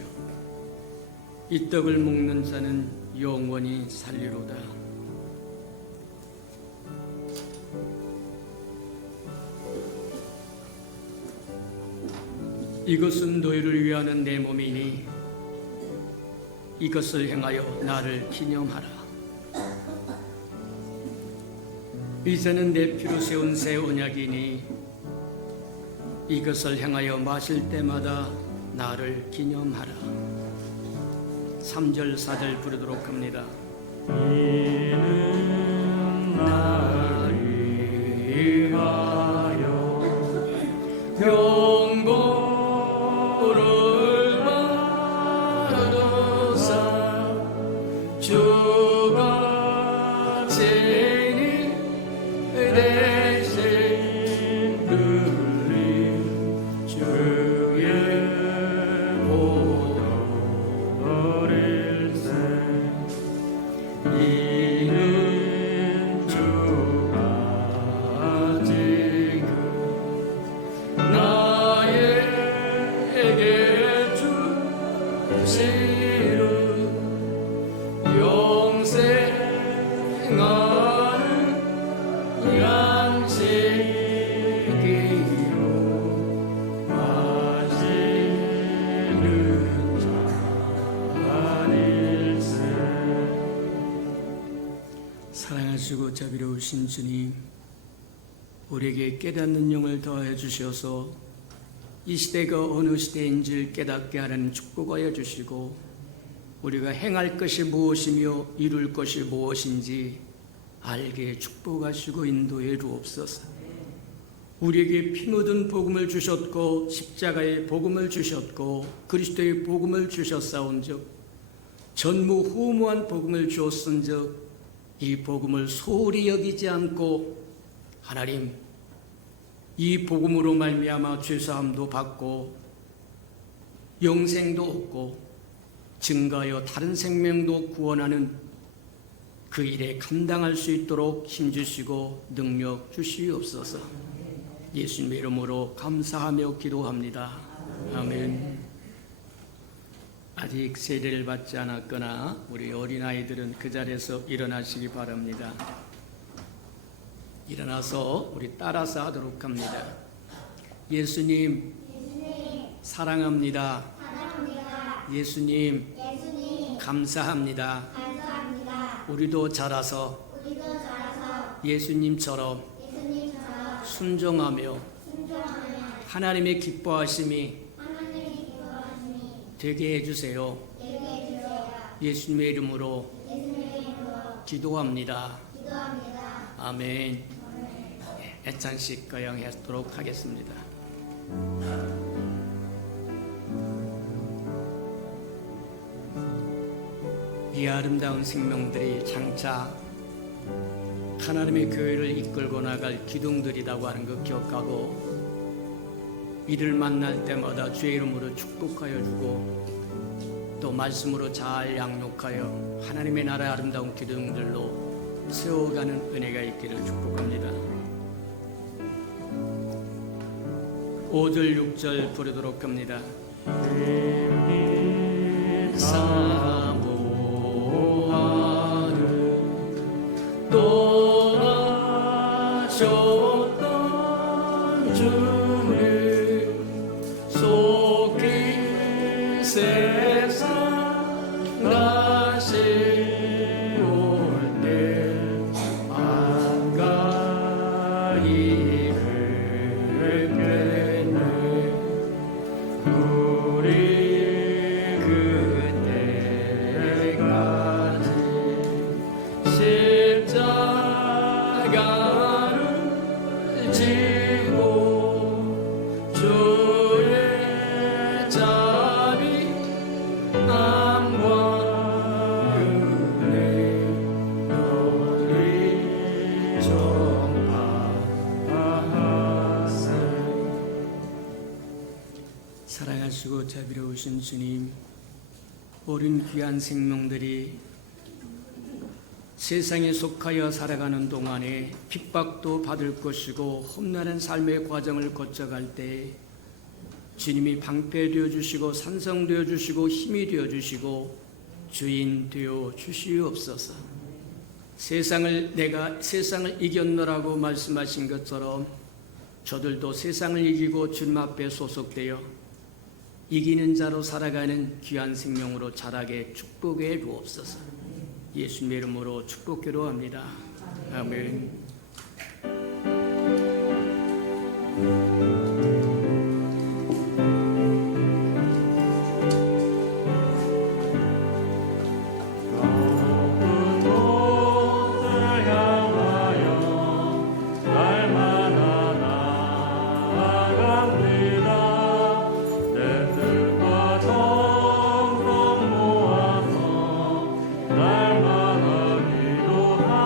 이 떡을 먹는 자는 영원히 살리로다. 이것은 너희를 위하는 내 몸이니 이것을 행하여 나를 기념하라. 이제는 내 피로 세운 새 언약이니 이것을 행하여 마실 때마다 나를 기념하라. 3절 4절 부르도록 합니다. 이는 나를 위하여 영광을 받으사 주가 죄인 대신 흘린 주의 사랑하시고 자비로우신 주님, 우리에게 깨닫는 영을 더하여 주셔서 이 시대가 어느 시대인지를 깨닫게 하는 축복하여 주시고, 우리가 행할 것이 무엇이며 이룰 것이 무엇인지 알게 축복하시고 인도해 주옵소서. 우리에게 피 묻은 복음을 주셨고 십자가의 복음을 주셨고 그리스도의 복음을 주셨사온즉 전무후무한 복음을 주었은즉 이 복음을 소홀히 여기지 않고 하나님, 이 복음으로 말미암아 죄사함도 받고 영생도 얻고 증가하여 다른 생명도 구원하는 그 일에 감당할 수 있도록 힘주시고 능력 주시옵소서. 예수님의 이름으로 감사하며 기도합니다. 아멘. 아직 세례를 받지 않았거나 우리 어린아이들은 그 자리에서 일어나시기 바랍니다. 일어나서 우리 따라서 하도록 합니다. 예수님, 사랑합니다. 예수님, 감사합니다. 우리도 자라서 예수님처럼 순종하며 하나님의 기뻐하심이 되게 해주세요. 예수님의 이름으로 기도합니다. 아멘. 애찬식 거행하도록 하겠습니다. 이 아름다운 생명들이 장차 하나님의 교회를 이끌고 나갈 기둥들이라고 하는 것 기억하고, 이들 만날 때마다 주의 이름으로 축복하여 주고 또 말씀으로 잘 양육하여 하나님의 나라의 아름다운 기둥들로 세워가는 은혜가 있기를 축복합니다. 5절 6절 부르도록 합니다. 사모하는 떠나셨던 주를 속히 세상 다시 올 때 안가히 뵙겠네. 우리 그때까지 십자가를 지고 주의 자비 남과 은혜 너희 전파하세. 사랑하시고 자비로우신 주님, 어린 귀한 생명들이 세상에 속하여 살아가는 동안에 핍박도 받을 것이고 험난한 삶의 과정을 거쳐갈 때 주님이 방패 되어 주시고 산성 되어 주시고 힘이 되어 주시고 주인 되어 주시옵소서. 내가 세상을 이겼노라고 말씀하신 것처럼 저들도 세상을 이기고 주님 앞에 소속되어 이기는 자로 살아가는 귀한 생명으로 자라게 축복해 주옵소서. 예수님의 이름으로 축복 기도합니다. 아멘. 날마다 기도합니다.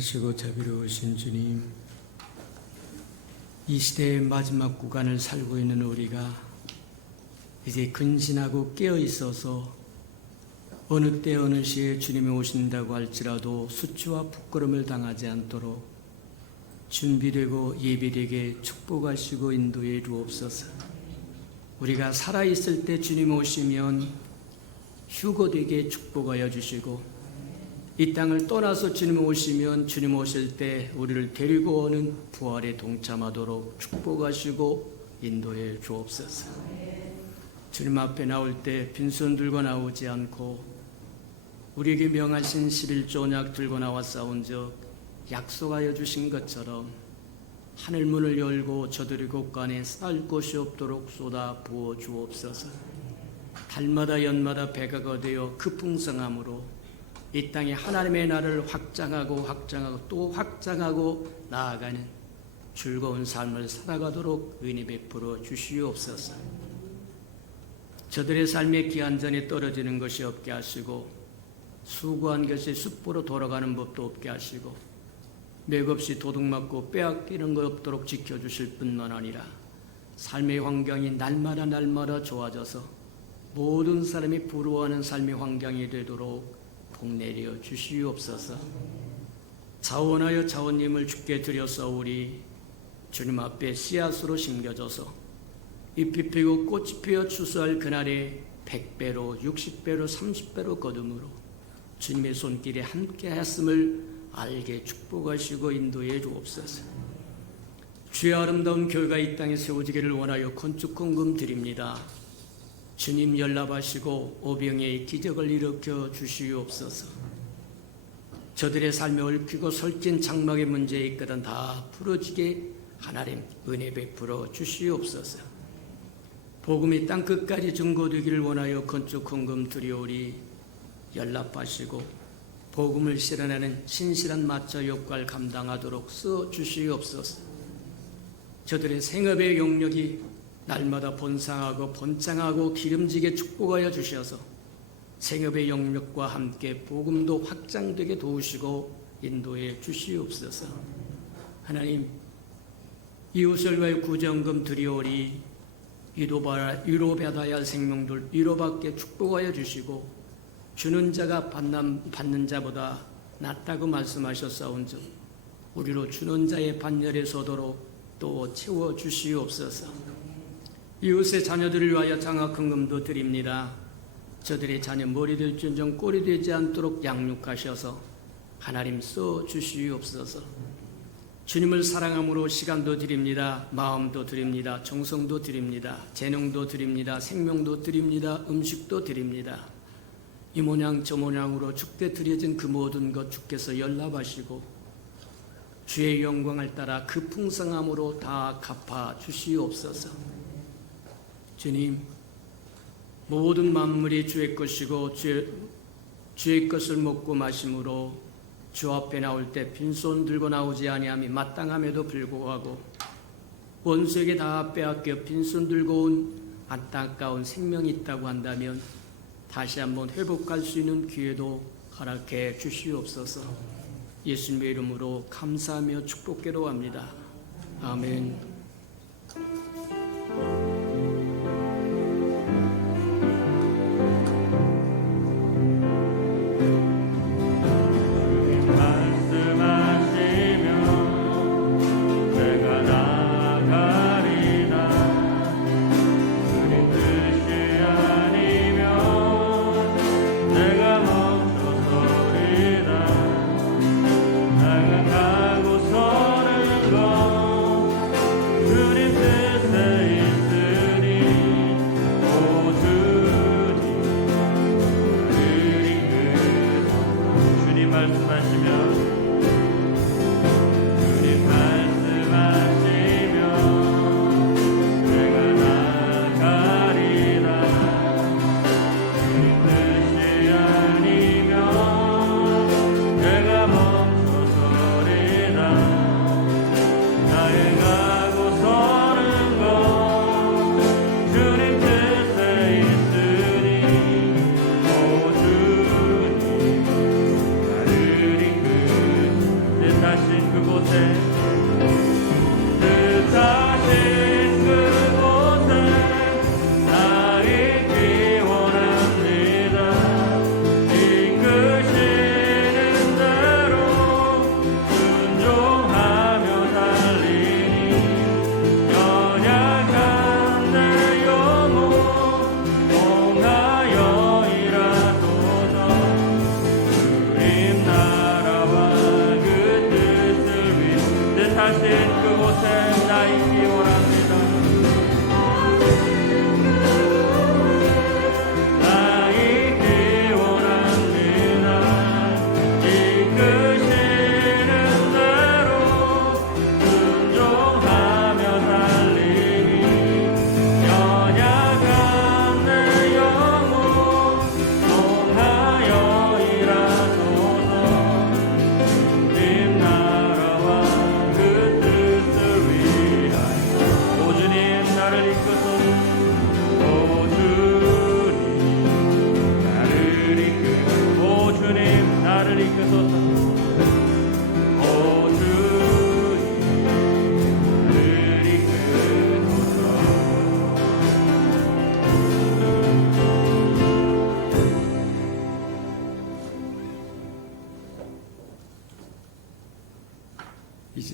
선하시고 자비로우신 주님, 이 시대의 마지막 구간을 살고 있는 우리가 이제 근신하고 깨어 있어서 어느 때 어느 시에 주님이 오신다고 할지라도 수치와 부끄러움을 당하지 않도록 준비되고 예비되게 축복하시고 인도해 주옵소서. 우리가 살아있을 때 주님 오시면 휴거되게 축복하여 주시고, 이 땅을 떠나서 주님 오시면 주님 오실 때 우리를 데리고 오는 부활에 동참하도록 축복하시고 인도해 주옵소서. 주님 앞에 나올 때 빈손 들고 나오지 않고 우리에게 명하신 11조 언약 들고 나와 싸운즉 약속하여 주신 것처럼 하늘 문을 열고 저들의 곳간에 쌓을 곳이 없도록 쏟아 부어 주옵소서. 달마다 연마다 배가 거되어 그 풍성함으로 이 땅에 하나님의 나라를 확장하고 또 확장하고 나아가는 즐거운 삶을 살아가도록 은혜 베풀어 주시옵소서. 저들의 삶의 기한전에 떨어지는 것이 없게 하시고 수고한 것이 숯불로 돌아가는 법도 없게 하시고 맥없이 도둑맞고 빼앗기는 것 없도록 지켜주실 뿐만 아니라 삶의 환경이 날마다 좋아져서 모든 사람이 부러워하는 삶의 환경이 되도록 복내려 주시옵소서. 자원하여 자원님을 주께 드렸사오니 주님 앞에 씨앗으로 심겨져서 잎이 피고 꽃이 피어 추수할 그날에 100배로 60배로 30배로 거둠으로 주님의 손길에 함께 하였음을 알게 축복하시고 인도해 주옵소서. 주의 아름다운 교회가 이 땅에 세워지기를 원하여 건축헌금 드립니다. 주님 연락하시고 오병의 기적을 일으켜 주시옵소서. 저들의 삶에 얽히고 설킨 장막의 문제에 있거든 다 풀어지게 하나님 은혜 베풀어 주시옵소서. 복음이 땅 끝까지 증거되기를 원하여 건축헌금 드리오리 연락하시고 복음을 실현하는 신실한 마차 역할 감당하도록 써 주시옵소서. 저들의 생업의 영역이 날마다 번성하고 번창하고 기름지게 축복하여 주셔서 생업의 영역과 함께 복음도 확장되게 도우시고 인도해 주시옵소서. 하나님, 이웃을 위하여 구정금 드리오리 위로받아야 할 생명들 위로받게 축복하여 주시고 주는 자가 받는 자보다 낫다고 말씀하셨사온즉 우리로 주는 자의 반열에 서도록 또 채워 주시옵소서. 이웃의 자녀들을 위하여 장학헌금도 드립니다. 저들의 자녀 머리 될지언정 꼴이 되지 않도록 양육하셔서 하나님 써 주시옵소서. 주님을 사랑함으로 시간도 드립니다. 마음도 드립니다. 정성도 드립니다. 재능도 드립니다. 생명도 드립니다. 음식도 드립니다. 이 모양 저 모양으로 주께 드려진 그 모든 것 주께서 연락하시고 주의 영광을 따라 그 풍성함으로 다 갚아 주시옵소서. 주님, 모든 만물이 주의 것이고 주의 것을 먹고 마심으로 주 앞에 나올 때 빈손 들고 나오지 아니함이 마땅함에도 불구하고 원수에게 다 빼앗겨 빈손 들고 온 안타까운 생명이 있다고 한다면 다시 한번 회복할 수 있는 기회도 허락해 주시옵소서. 예수님의 이름으로 감사하며 축복기도 합니다. 아멘.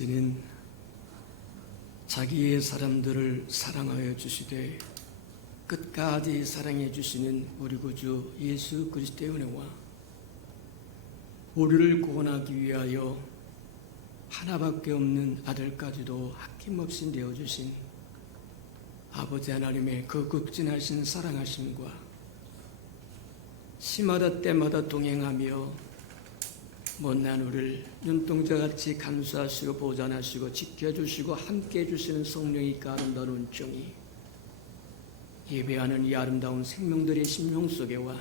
아버지는 자기의 사람들을 사랑하여 주시되 끝까지 사랑해 주시는 우리 구주 예수 그리스도의 은혜와 우리를 구원하기 위하여 하나밖에 없는 아들까지도 아낌없이 내어주신 아버지 하나님의 그 극진하신 사랑하심과 시마다 때마다 동행하며 못난 우리를 눈동자같이 감수하시고 보존하시고 지켜주시고 함께해 주시는 성령이 그 아름다운 은총이 예배하는 이 아름다운 생명들의 심령 속에와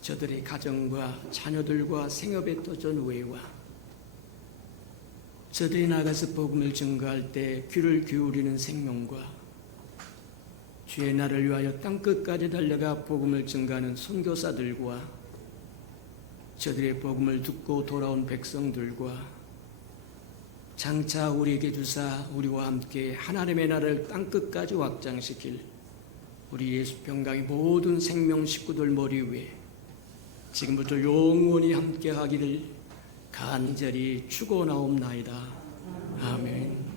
저들의 가정과 자녀들과 생업에 터전 외와 저들이 나가서 복음을 증거할 때 귀를 기울이는 생명과 주의 날을 위하여 땅끝까지 달려가 복음을 증거하는 선교사들과 저들의 복음을 듣고 돌아온 백성들과 장차 우리에게 주사 우리와 함께 하나님의 나라를 땅끝까지 확장시킬 우리 예수평강의 모든 생명 식구들 머리 위에 지금부터 영원히 함께 하기를 간절히 축원하옵나이다. 아멘.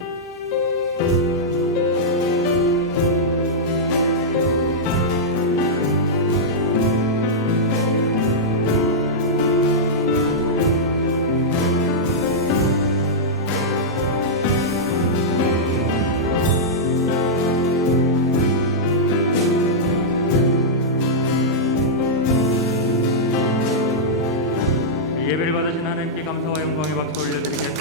예배를 받으신 하나님께 감사와 영광의 박수 올려드리겠습니다.